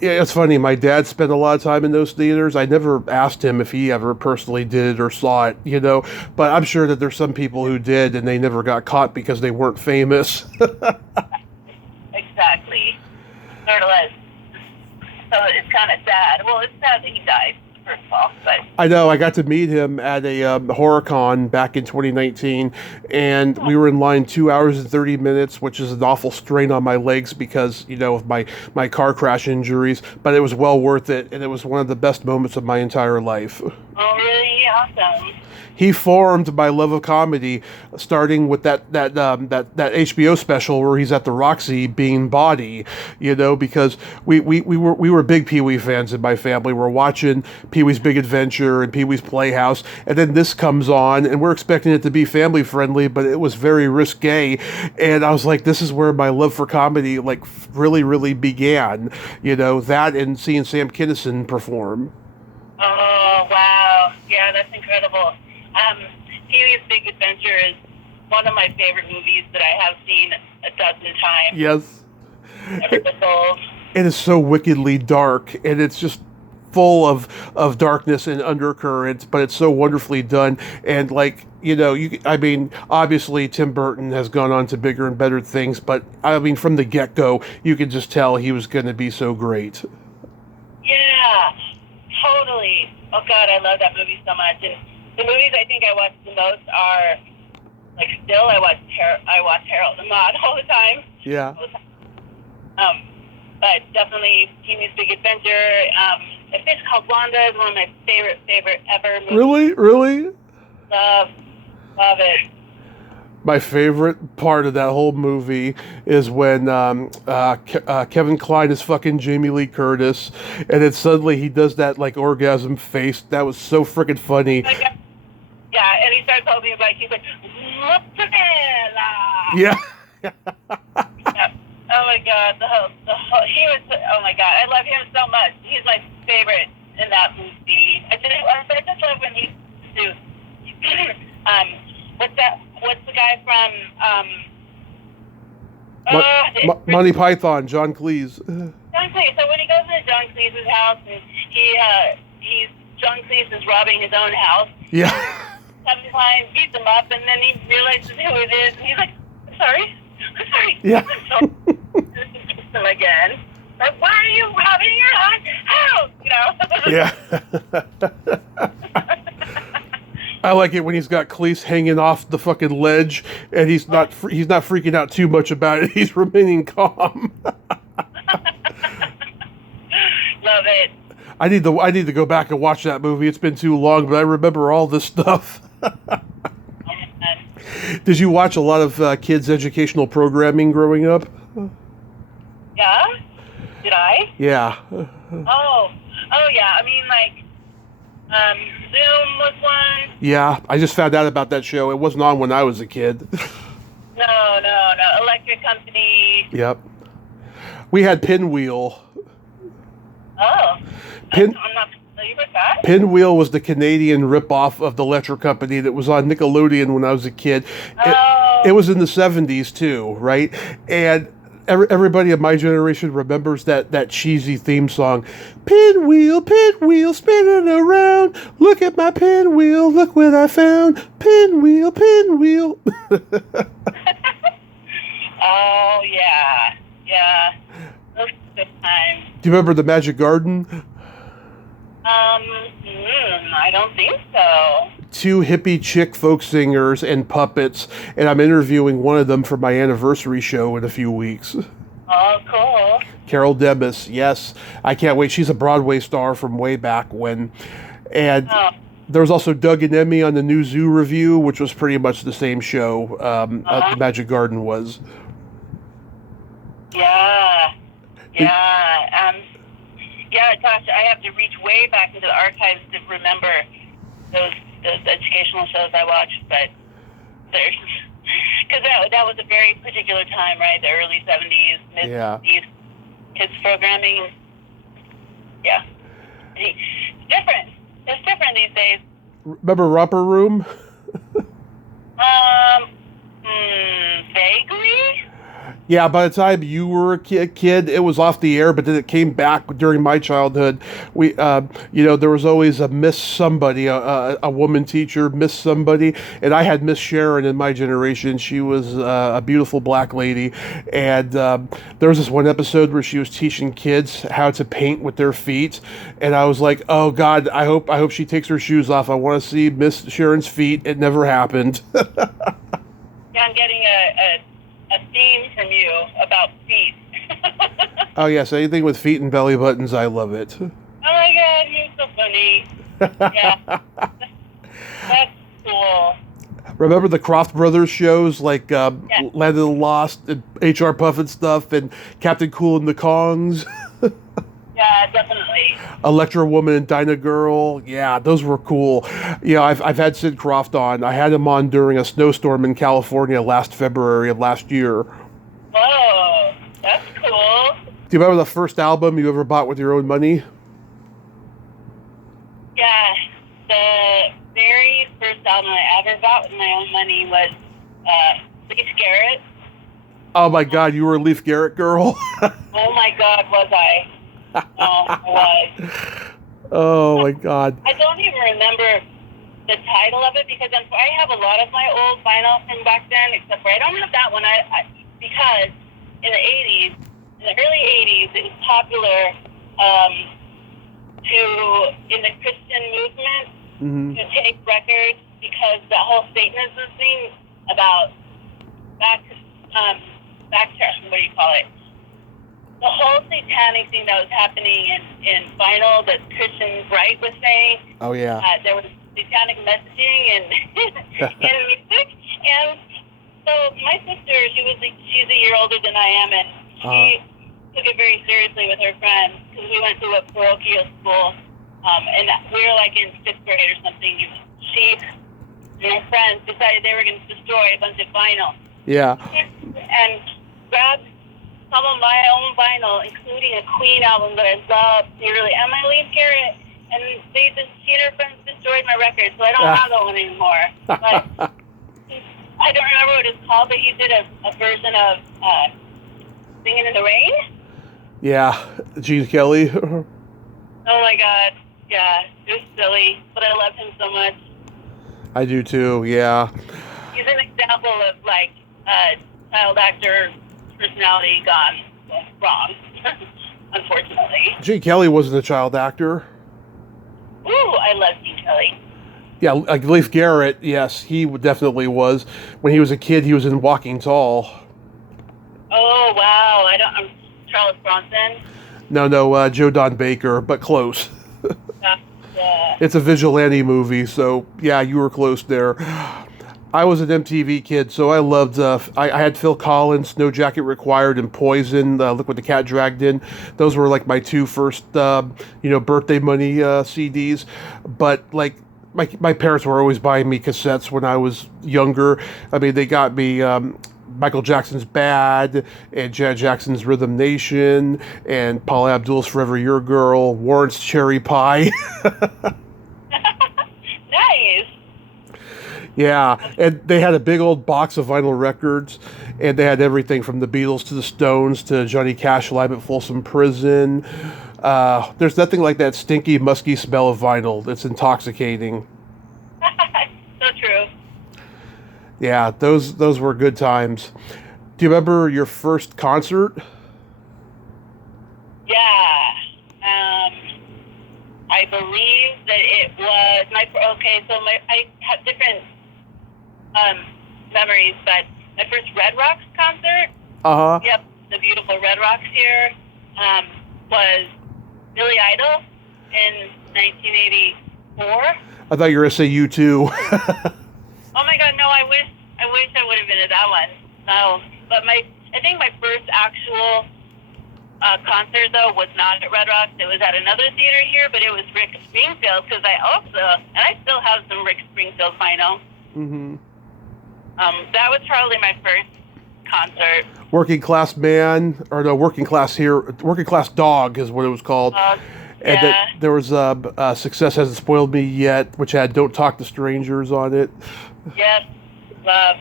Yeah, it's funny. My dad spent a lot of time in those theaters. I never asked him if he ever personally did it or saw it, but I'm sure that there's some people who did and they never got caught because they weren't famous. Exactly. Sort of like, so it's kind of sad. Well, it's sad that he died, first of all, but I know. I got to meet him at a HorrorCon back in 2019, and we were in line 2 hours and 30 minutes, which is an awful strain on my legs because, of my car crash injuries, but it was well worth it, and it was one of the best moments of my entire life. Oh, really? Awesome. He formed my love of comedy, starting with that HBO special where he's at the Roxy being Body, because we were big Pee Wee fans in my family. We're watching Pee Wee's Big Adventure and Pee Wee's Playhouse, and then this comes on, and we're expecting it to be family friendly, but it was very risque, and I was like, this is where my love for comedy really, really began, that and seeing Sam Kinison perform. Oh, wow. Yeah, that's incredible. Pee Wee's Big Adventure is one of my favorite movies that I have seen a dozen times. Yes. Never been old. It is so wickedly dark, and it's just full of darkness and undercurrents, but it's so wonderfully done. And obviously Tim Burton has gone on to bigger and better things, but from the get-go, you could just tell he was going to be so great. Yeah, totally. Oh God, I love that movie so much. And the movies I think I watch the most are, like, still, I watch Harold and Maude all the time. Yeah. But definitely Pee-wee's Big Adventure. A Fish Called Wanda is one of my favorite ever movies. Really? Love it. My favorite part of that whole movie is when Kevin Kline is fucking Jamie Lee Curtis, and then suddenly he does that like orgasm face. That was so freaking funny. Yeah, and he starts holding his, like, he's like, mozzarella. Yeah. Yeah. Oh my God, he was, oh my God, I love him so much. He's my favorite in that movie. I just love when he do, what's the guy from, Monty Python, John Cleese. John Cleese. So when he goes into John Cleese's house and John Cleese is robbing his own house. Yeah. Kevin Kline beats him up, and then he realizes who it is, and he's like, I'm sorry. Yeah. Him again. Like, why are you robbing your own house? Yeah. I like it when he's got Cleese hanging off the fucking ledge, and he's not freaking out too much about it. He's remaining calm. Love it. I need to go back and watch that movie. It's been too long, but I remember all this stuff. Did you watch a lot of kids' educational programming growing up? Yeah. Did I? Yeah. Oh yeah. I mean, like, Zoom was one. Yeah, I just found out about that show. It wasn't on when I was a kid. No. Electric Company. Yep. We had Pinwheel. Oh. I'm not familiar with that. Pinwheel was the Canadian ripoff of the Electric Company that was on Nickelodeon when I was a kid. It was in the 70s too, right? And everybody of my generation remembers that cheesy theme song. Pinwheel, pinwheel, spinning around. Look at my pinwheel, look what I found. Pinwheel, pinwheel. Oh, yeah. Yeah. Those were good times. Do you remember the Magic Garden? I don't think so. Two hippie chick folk singers and puppets, and I'm interviewing one of them for my anniversary show in a few weeks. Oh, cool. Carol Demis, yes. I can't wait. She's a Broadway star from way back when. And there was also Doug and Emmy on the New Zoo Review, which was pretty much the same show the Magic Garden was. Yeah. Yeah, gosh, I have to reach way back into the archives to remember those educational shows I watched, but there's, because that was a very particular time, right? The early 70s, mid-70s, kids programming. Yeah. It's different these days. Remember Romper Room? Vaguely? Yeah, by the time you were a kid, it was off the air, but then it came back during my childhood. We, there was always a Miss Somebody, a woman teacher, Miss Somebody, and I had Miss Sharon in my generation. She was a beautiful black lady, and there was this one episode where she was teaching kids how to paint with their feet, and I was like, oh God, I hope she takes her shoes off. I want to see Miss Sharon's feet. It never happened. Yeah, I'm getting a theme from you about feet. Oh yes, anything with feet and belly buttons, I love it. Oh my God, you're so funny. Yeah, that's cool. Remember the Kroft Brothers shows like Land of the Lost and H.R. Puff and stuff, and Captain Cool and the Kongs? Yeah, definitely. Electra Woman and Dinah Girl, yeah, those were cool. I've had Sid Kroft on. I had him on during a snowstorm in California last February of last year. Whoa, that's cool. Do you remember the first album you ever bought with your own money? Yeah, the very first album I ever bought with my own money was Leif Garrett. Oh my God, you were a Leif Garrett girl? Oh my God, was I? Oh, I was. Oh my God. I don't even remember the title of it because I have a lot of my old vinyl from back then, except for I don't have that one. Because in the early 80s, it was popular in the Christian movement to take records because that whole Satanism thing about back to what do you call it? The whole satanic thing that was happening in vinyl that Christian Wright was saying. Oh yeah. There was satanic messaging in music, and so my sister, she's a year older than I am, and she took it very seriously with her friends because we went to a parochial school, and we were like in 5th grade or something. She and her friends decided they were going to destroy a bunch of vinyl. Yeah. And grabbed some of my own vinyl, including a Queen album that I love dearly, and my Leaf Garrett. And she and her friends destroyed my record, so I don't have that one anymore. But I don't remember what it's called, but you did a version of Singing in the Rain? Yeah, Gene Kelly. Oh my God. Yeah, it was silly, but I love him so much. I do too, yeah. He's an example of like child actor personality gone wrong, unfortunately. Gene Kelly wasn't a child actor. Ooh, I love Gene Kelly. Yeah, like Leif Garrett, yes, he definitely was. When he was a kid, he was in Walking Tall. Oh, wow. I'm Charles Bronson. No, Joe Don Baker, but close. It's a vigilante movie, so yeah, you were close there. I was an MTV kid, so I loved. I had Phil Collins, No Jacket Required, and Poison. Look What the Cat Dragged In. Those were like my two first, birthday money CDs. But like my parents were always buying me cassettes when I was younger. I mean, they got me Michael Jackson's Bad, and Janet Jackson's Rhythm Nation, and Paula Abdul's Forever Your Girl, Warrant's Cherry Pie. Nice. Yeah, and they had a big old box of vinyl records, and they had everything from the Beatles to the Stones to Johnny Cash live at Folsom Prison. There's nothing like that stinky, musky smell of vinyl. It's intoxicating. So true. Yeah, those were good times. Do you remember your first concert? Yeah. I believe that it was I have different memories, but my first Red Rocks concert. Yep, the beautiful Red Rocks here was Billy Idol in 1984. I thought you were going to say U2. Oh my God, no! I wish I would have been at that one. No, but I think my first actual concert though was not at Red Rocks. It was at another theater here, but it was Rick Springfield because I still have some Rick Springfield vinyl. Mm-hmm. That was probably my first concert. Working Class Man, or no, Working Class Dog is what it was called. And there was Success Hasn't Spoiled Me Yet, which had Don't Talk to Strangers on it. Yes, love.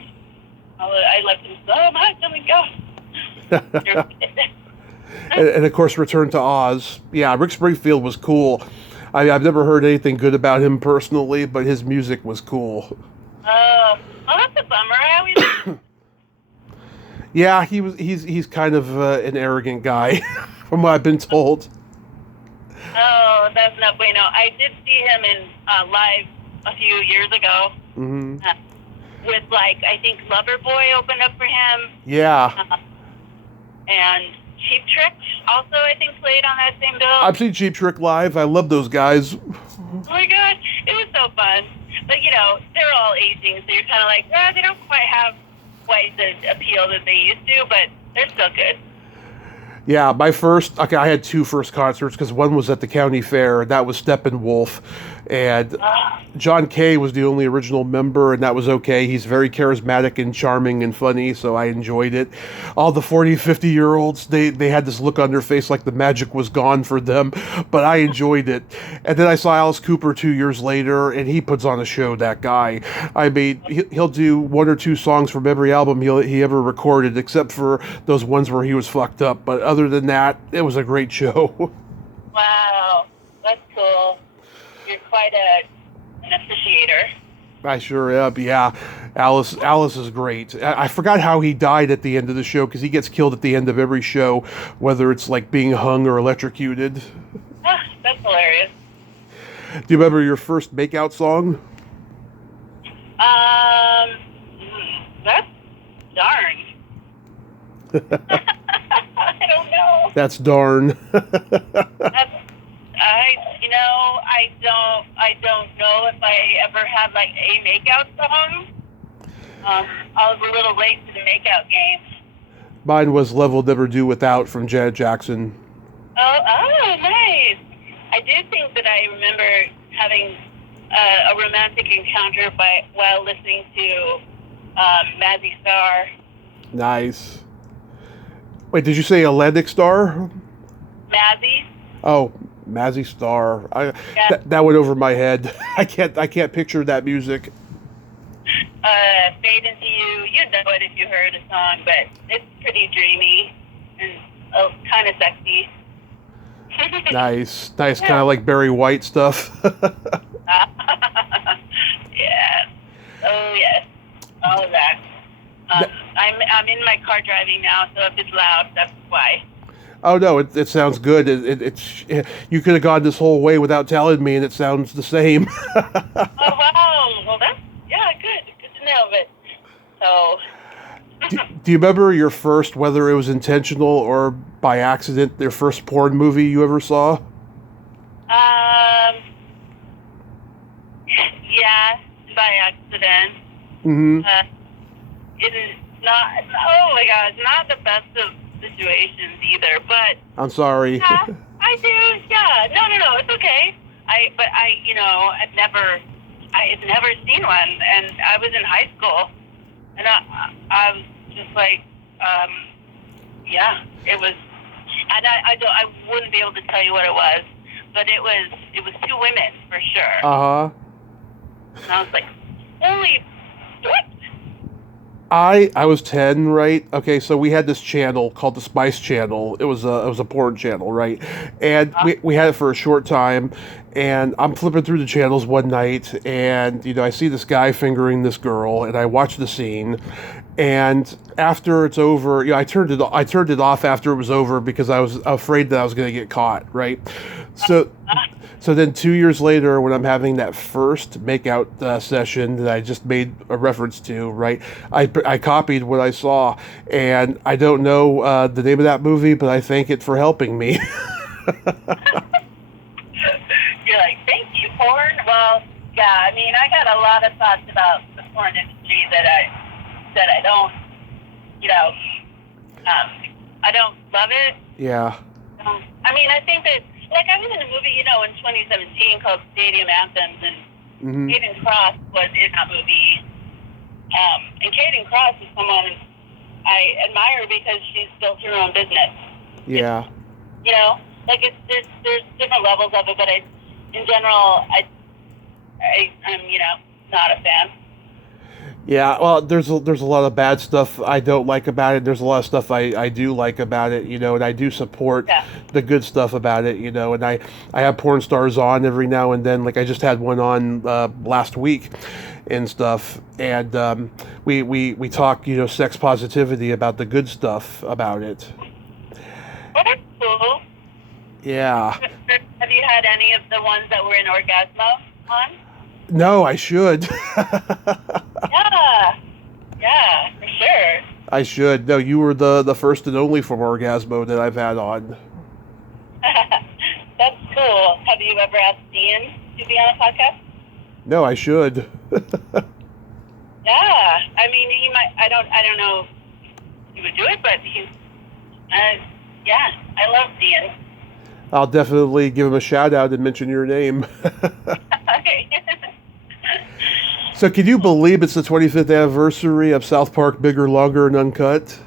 I loved him so much. Oh my God. and of course, Return to Oz. Yeah, Rick Springfield was cool. I've never heard anything good about him personally, but his music was cool. Oh, that's a bummer. I always. Yeah, he's kind of an arrogant guy, from what I've been told. Oh, that's not bueno. I did see him in live a few years ago. Mm-hmm. With I think Loverboy opened up for him. Yeah. And Cheap Trick also, I think, played on that same bill. I've seen Cheap Trick live. I love those guys. Oh my God, it was so fun. But they're all aging, so you're kind of like, they don't quite have the appeal that they used to, but they're still good. Yeah, I had two first concerts because one was at the county fair, and that was Steppenwolf. And John Kay was the only original member, and that was okay. He's very charismatic and charming and funny, so I enjoyed it. All the 40, 50-year-olds, they had this look on their face like the magic was gone for them, but I enjoyed it. And then I saw Alice Cooper 2 years later, and he puts on a show, that guy. I mean, he'll do one or two songs from every album he ever recorded, except for those ones where he was fucked up. But other than that, it was a great show. Wow, that's cool. You're quite an appreciator. I sure am, yeah. Alice is great. I forgot how he died at the end of the show, because he gets killed at the end of every show, whether it's like being hung or electrocuted. That's hilarious. Do you remember your first makeout song? That's darn. I don't know. That's darn. That's, I don't know if I ever had like a makeout song. I was a little late to the makeout game. Mine was Level Never Do Without from Janet Jackson. Oh, nice. I do think that I remember having a romantic encounter while listening to Mazzy Star. Nice. Wait, did you say Atlantic Star? Mazzy? Oh, Mazzy Star. Yeah. That went over my head. I can't picture that music. Fade Into You. You'd know it if you heard a song, but it's pretty dreamy and kind of sexy. Nice, kind of like Barry White stuff. Yeah. Oh yes. All of that. I'm in my car driving now, so if it's loud, that's why. Oh no, it sounds good. It's you could have gone this whole way without telling me, and it sounds the same. Oh wow. Well, that's good to know. But so. Do you remember your first, whether it was intentional or by accident, your first porn movie you ever saw? Yeah, by accident. Mm-hmm. It is not. Oh my God, it's not the best of situations either. But I'm sorry. yeah, I do. Yeah, no, it's okay. I had never seen one, and I was in high school, and I was just like, yeah, it was, and I wouldn't be able to tell you what it was, but it was two women for sure. Uh-huh. And I was like, holy what? I was 10, right? Okay, so we had this channel called the Spice Channel. It was a porn channel, right? And we had it for a short time, and I'm flipping through the channels one night, and I see this guy fingering this girl, and I watch the scene, and after it's over, I turned it off after it was over because I was afraid that I was going to get caught, right? So then 2 years later, when I'm having that first makeout session that I just made a reference to, right, I copied what I saw, and I don't know the name of that movie, but I thank it for helping me. You're like, thank you, porn. Well, yeah, I mean, I got a lot of thoughts about the porn industry that I don't, I don't love it. Yeah. I mean, I think that, like, I was in a movie, in 2017 called Stadium Anthems, and Caden Cross was in that movie. And Caden Cross is someone I admire because she's built her own business. Yeah. Like there's different levels of it, but in general, I'm not a fan. Yeah, well, there's a lot of bad stuff I don't like about it. There's a lot of stuff I do like about it, and I do support the good stuff about it, and I have porn stars on every now and then. Like I just had one on last week and stuff, and we talk, sex positivity about the good stuff about it. Oh, that's cool. Yeah. Have you had any of the ones that were in Orgasmo on? No, I should. Yeah, for sure. I should. No, you were the first and only from Orgasmo that I've had on. That's cool. Have you ever asked Ian to be on a podcast? No, I should. Yeah, I mean, he might. I don't know if he would do it, but he's. Yeah, I love Ian. I'll definitely give him a shout out and mention your name. So can you believe it's the 25th anniversary of South Park Bigger, Longer, and Uncut?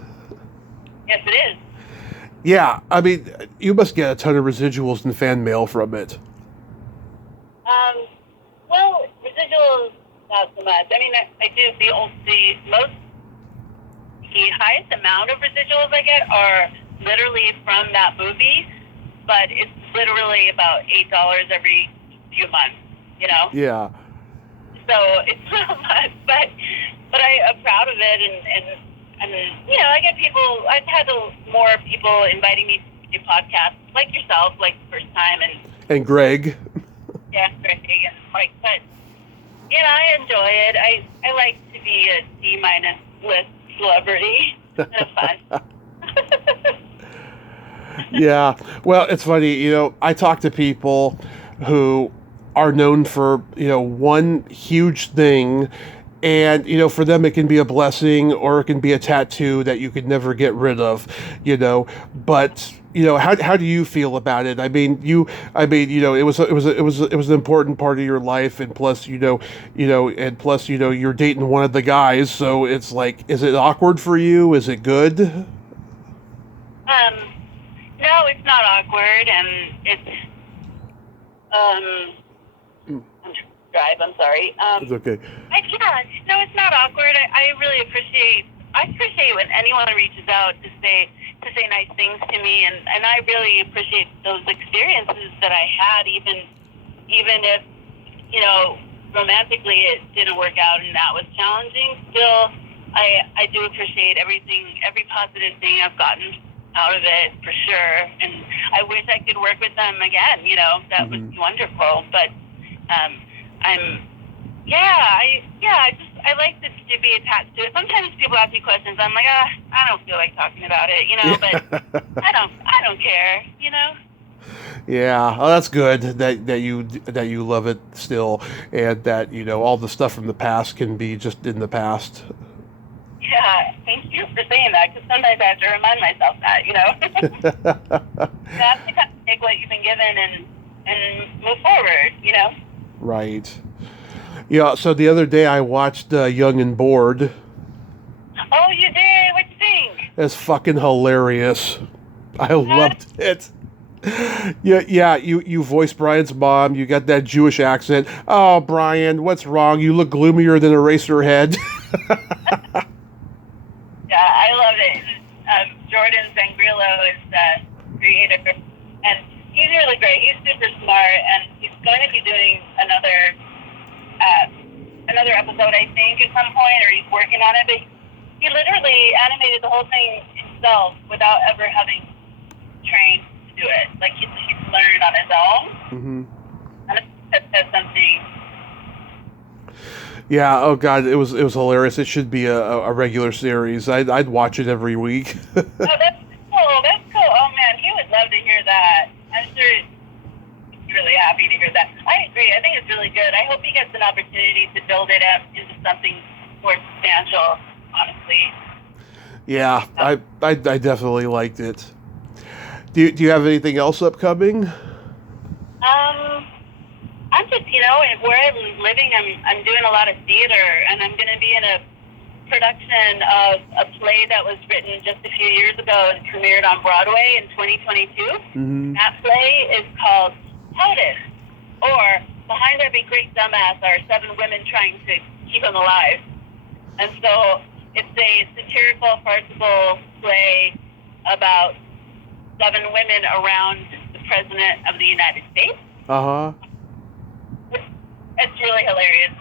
Yes, it is. Yeah, I mean, you must get a ton of residuals and fan mail from it. Well, residuals, not so much. I mean, I do the highest amount of residuals I get are literally from that movie, but it's literally about $8 every few months, Yeah. So it's not much, but I'm proud of it, and I get people. I've had more people inviting me to podcasts, like yourself, like the first time, and Greg. Yeah, Greg. I enjoy it. I like to be a D- list celebrity. It's fun. Yeah. Well, it's funny, I talk to people who are known for, one huge thing. And, for them, it can be a blessing or it can be a tattoo that you could never get rid of, But, how do you feel about it? It was an important part of your life. And plus, you're dating one of the guys. So it's like, is it awkward for you? Is it good? No, it's not awkward, and it's I'm trying to drive. I'm sorry. It's okay. No, it's not awkward. I really appreciate. I appreciate when anyone reaches out to say nice things to me, and I really appreciate those experiences that I had, even if romantically it didn't work out and that was challenging. Still, I do appreciate every positive thing I've gotten out of it for sure, and I wish I could work with them again. That would be wonderful. But I like to be attached to it. Sometimes people ask me questions. I'm like, I don't feel like talking about it, but I don't care. Yeah, oh, that's good that you love it still, and that all the stuff from the past can be just in the past. Yeah, thank you for saying that, because sometimes I have to remind myself that, You have to kind of take what you've been given and move forward, Right. Yeah, so the other day I watched Young and Bored. Oh, you did? What'd you think? It's fucking hilarious. I loved it. Yeah, you voiced Brian's mom. You got that Jewish accent. Oh, Brian, what's wrong? You look gloomier than Eraserhead. Yeah, I love it. Jordan Zangrillo is the creator, and he's really great. He's super smart, and he's going to be doing another episode, I think, at some point, or he's working on it. But he literally animated the whole thing himself without ever having trained to do it. Like he's learned on his own. Mm-hmm. And that's something. Yeah. Oh God, it was hilarious. It should be a regular series. I'd watch it every week. Oh, that's cool. That's cool. Oh man, he would love to hear that. I'm sure he's really happy to hear that. I agree. I think it's really good. I hope he gets an opportunity to build it up into something more substantial. Honestly. Yeah, I definitely liked it. Do you have anything else upcoming? I'm just, where I'm living, I'm doing a lot of theater, and I'm going to be in a production of a play that was written just a few years ago and premiered on Broadway in 2022. Mm-hmm. That play is called Toddy, or Behind Every Great Dumbass are 7 women trying to keep him alive. And so it's a satirical, farcical play about 7 women around the President of the United States. Uh-huh. It's really hilarious.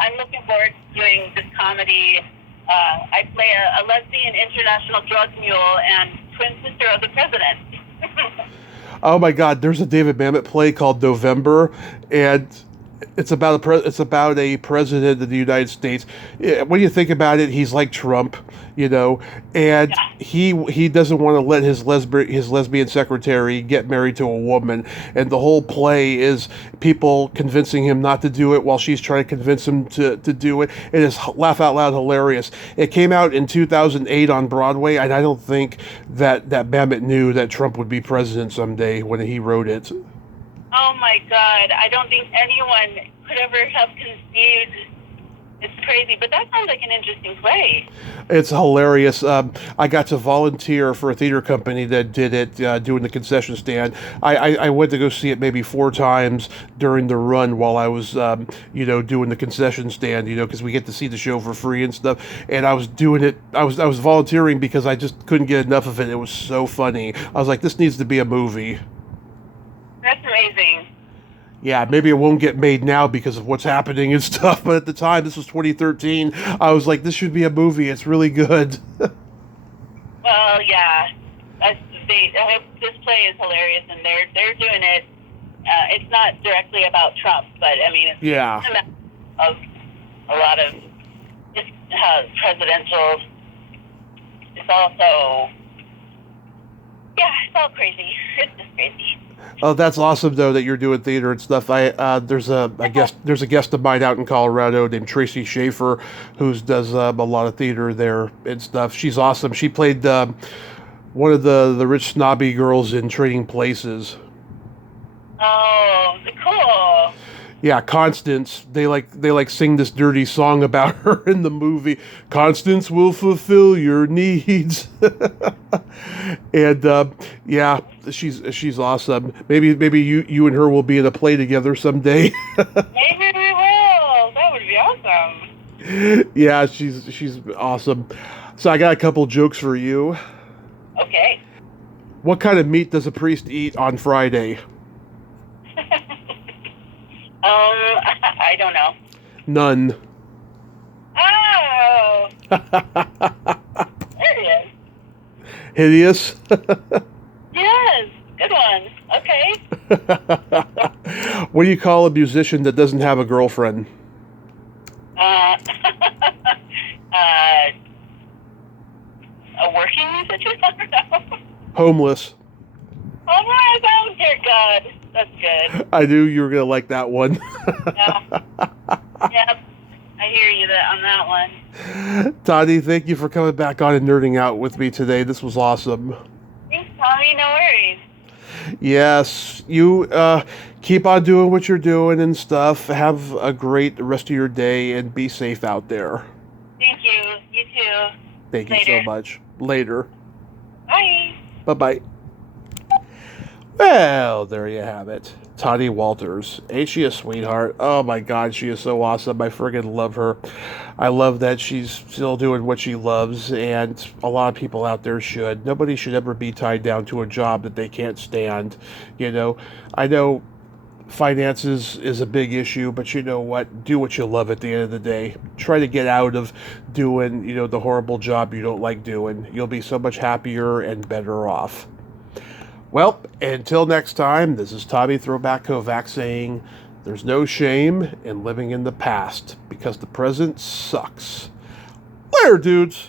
I'm looking forward to doing this comedy. I play a lesbian international drug mule and twin sister of the president. Oh my God! There's a David Mamet play called November, and it's about a president of the United States. When you think about it, he's like Trump, and he doesn't want to let his lesbian secretary get married to a woman, and the whole play is people convincing him not to do it while she's trying to convince him to do it. It is laugh out loud hilarious. It came out in 2008 on Broadway, and I don't think that Mamet knew that Trump would be president someday when he wrote it. Oh my God, I don't think anyone could ever have conceived. It's crazy, but that sounds like an interesting play. It's hilarious. I got to volunteer for a theater company that did it, doing the concession stand. I went to go see it maybe 4 times during the run while I was, doing the concession stand, because we get to see the show for free and stuff. And I was doing it. I was volunteering because I just couldn't get enough of it. It was so funny. I was like, this needs to be a movie. That's amazing. Yeah, maybe it won't get made now because of what's happening and stuff, but at the time, this was 2013, I was like, this should be a movie. It's really good. Well, yeah. This play is hilarious, and they're doing it. It's not directly about Trump, but, I mean, it's yeah. of a lot of just presidential. It's also, yeah, it's all crazy. It's just crazy. Oh, that's awesome though that you're doing theater and stuff. There's a guest of mine out in Colorado named Tracy Schaefer, who does a lot of theater there and stuff. She's awesome. She played one of the rich snobby girls in Trading Places. Oh, cool. Yeah, Constance. They sing this dirty song about her in the movie. Constance will fulfill your needs. And yeah, she's awesome. Maybe you and her will be in a play together someday. Maybe we will. That would be awesome. Yeah, she's awesome. So I got a couple jokes for you. Okay. What kind of meat does a priest eat on Friday? I don't know. None. Oh. There it is. Hideous? Yes. Good one. Okay. What do you call a musician that doesn't have a girlfriend? A working musician? I don't know. Homeless. Oh my, dear God. That's good. I knew you were going to like that one. Yeah. Yep. I hear you on that one. Toddy, thank you for coming back on and nerding out with me today. This was awesome. Thanks, Tommy. No worries. Yes, you keep on doing what you're doing and stuff. Have a great rest of your day and be safe out there. Thank you. You too. Thank you Later. so much. Later. Bye. Bye-bye. Well, there you have it. Toddy Walters. Ain't she a sweetheart? Oh my God, she is so awesome. I friggin' love her. I love that she's still doing what she loves, and a lot of people out there should. Nobody should ever be tied down to a job that they can't stand. You know, I know finances is a big issue, but you know what? Do what you love at the end of the day. Try to get out of doing, the horrible job you don't like doing. You'll be so much happier and better off. Well, until next time, this is Tommy Throwback Kovac saying, there's no shame in living in the past, because the present sucks. Later, dudes!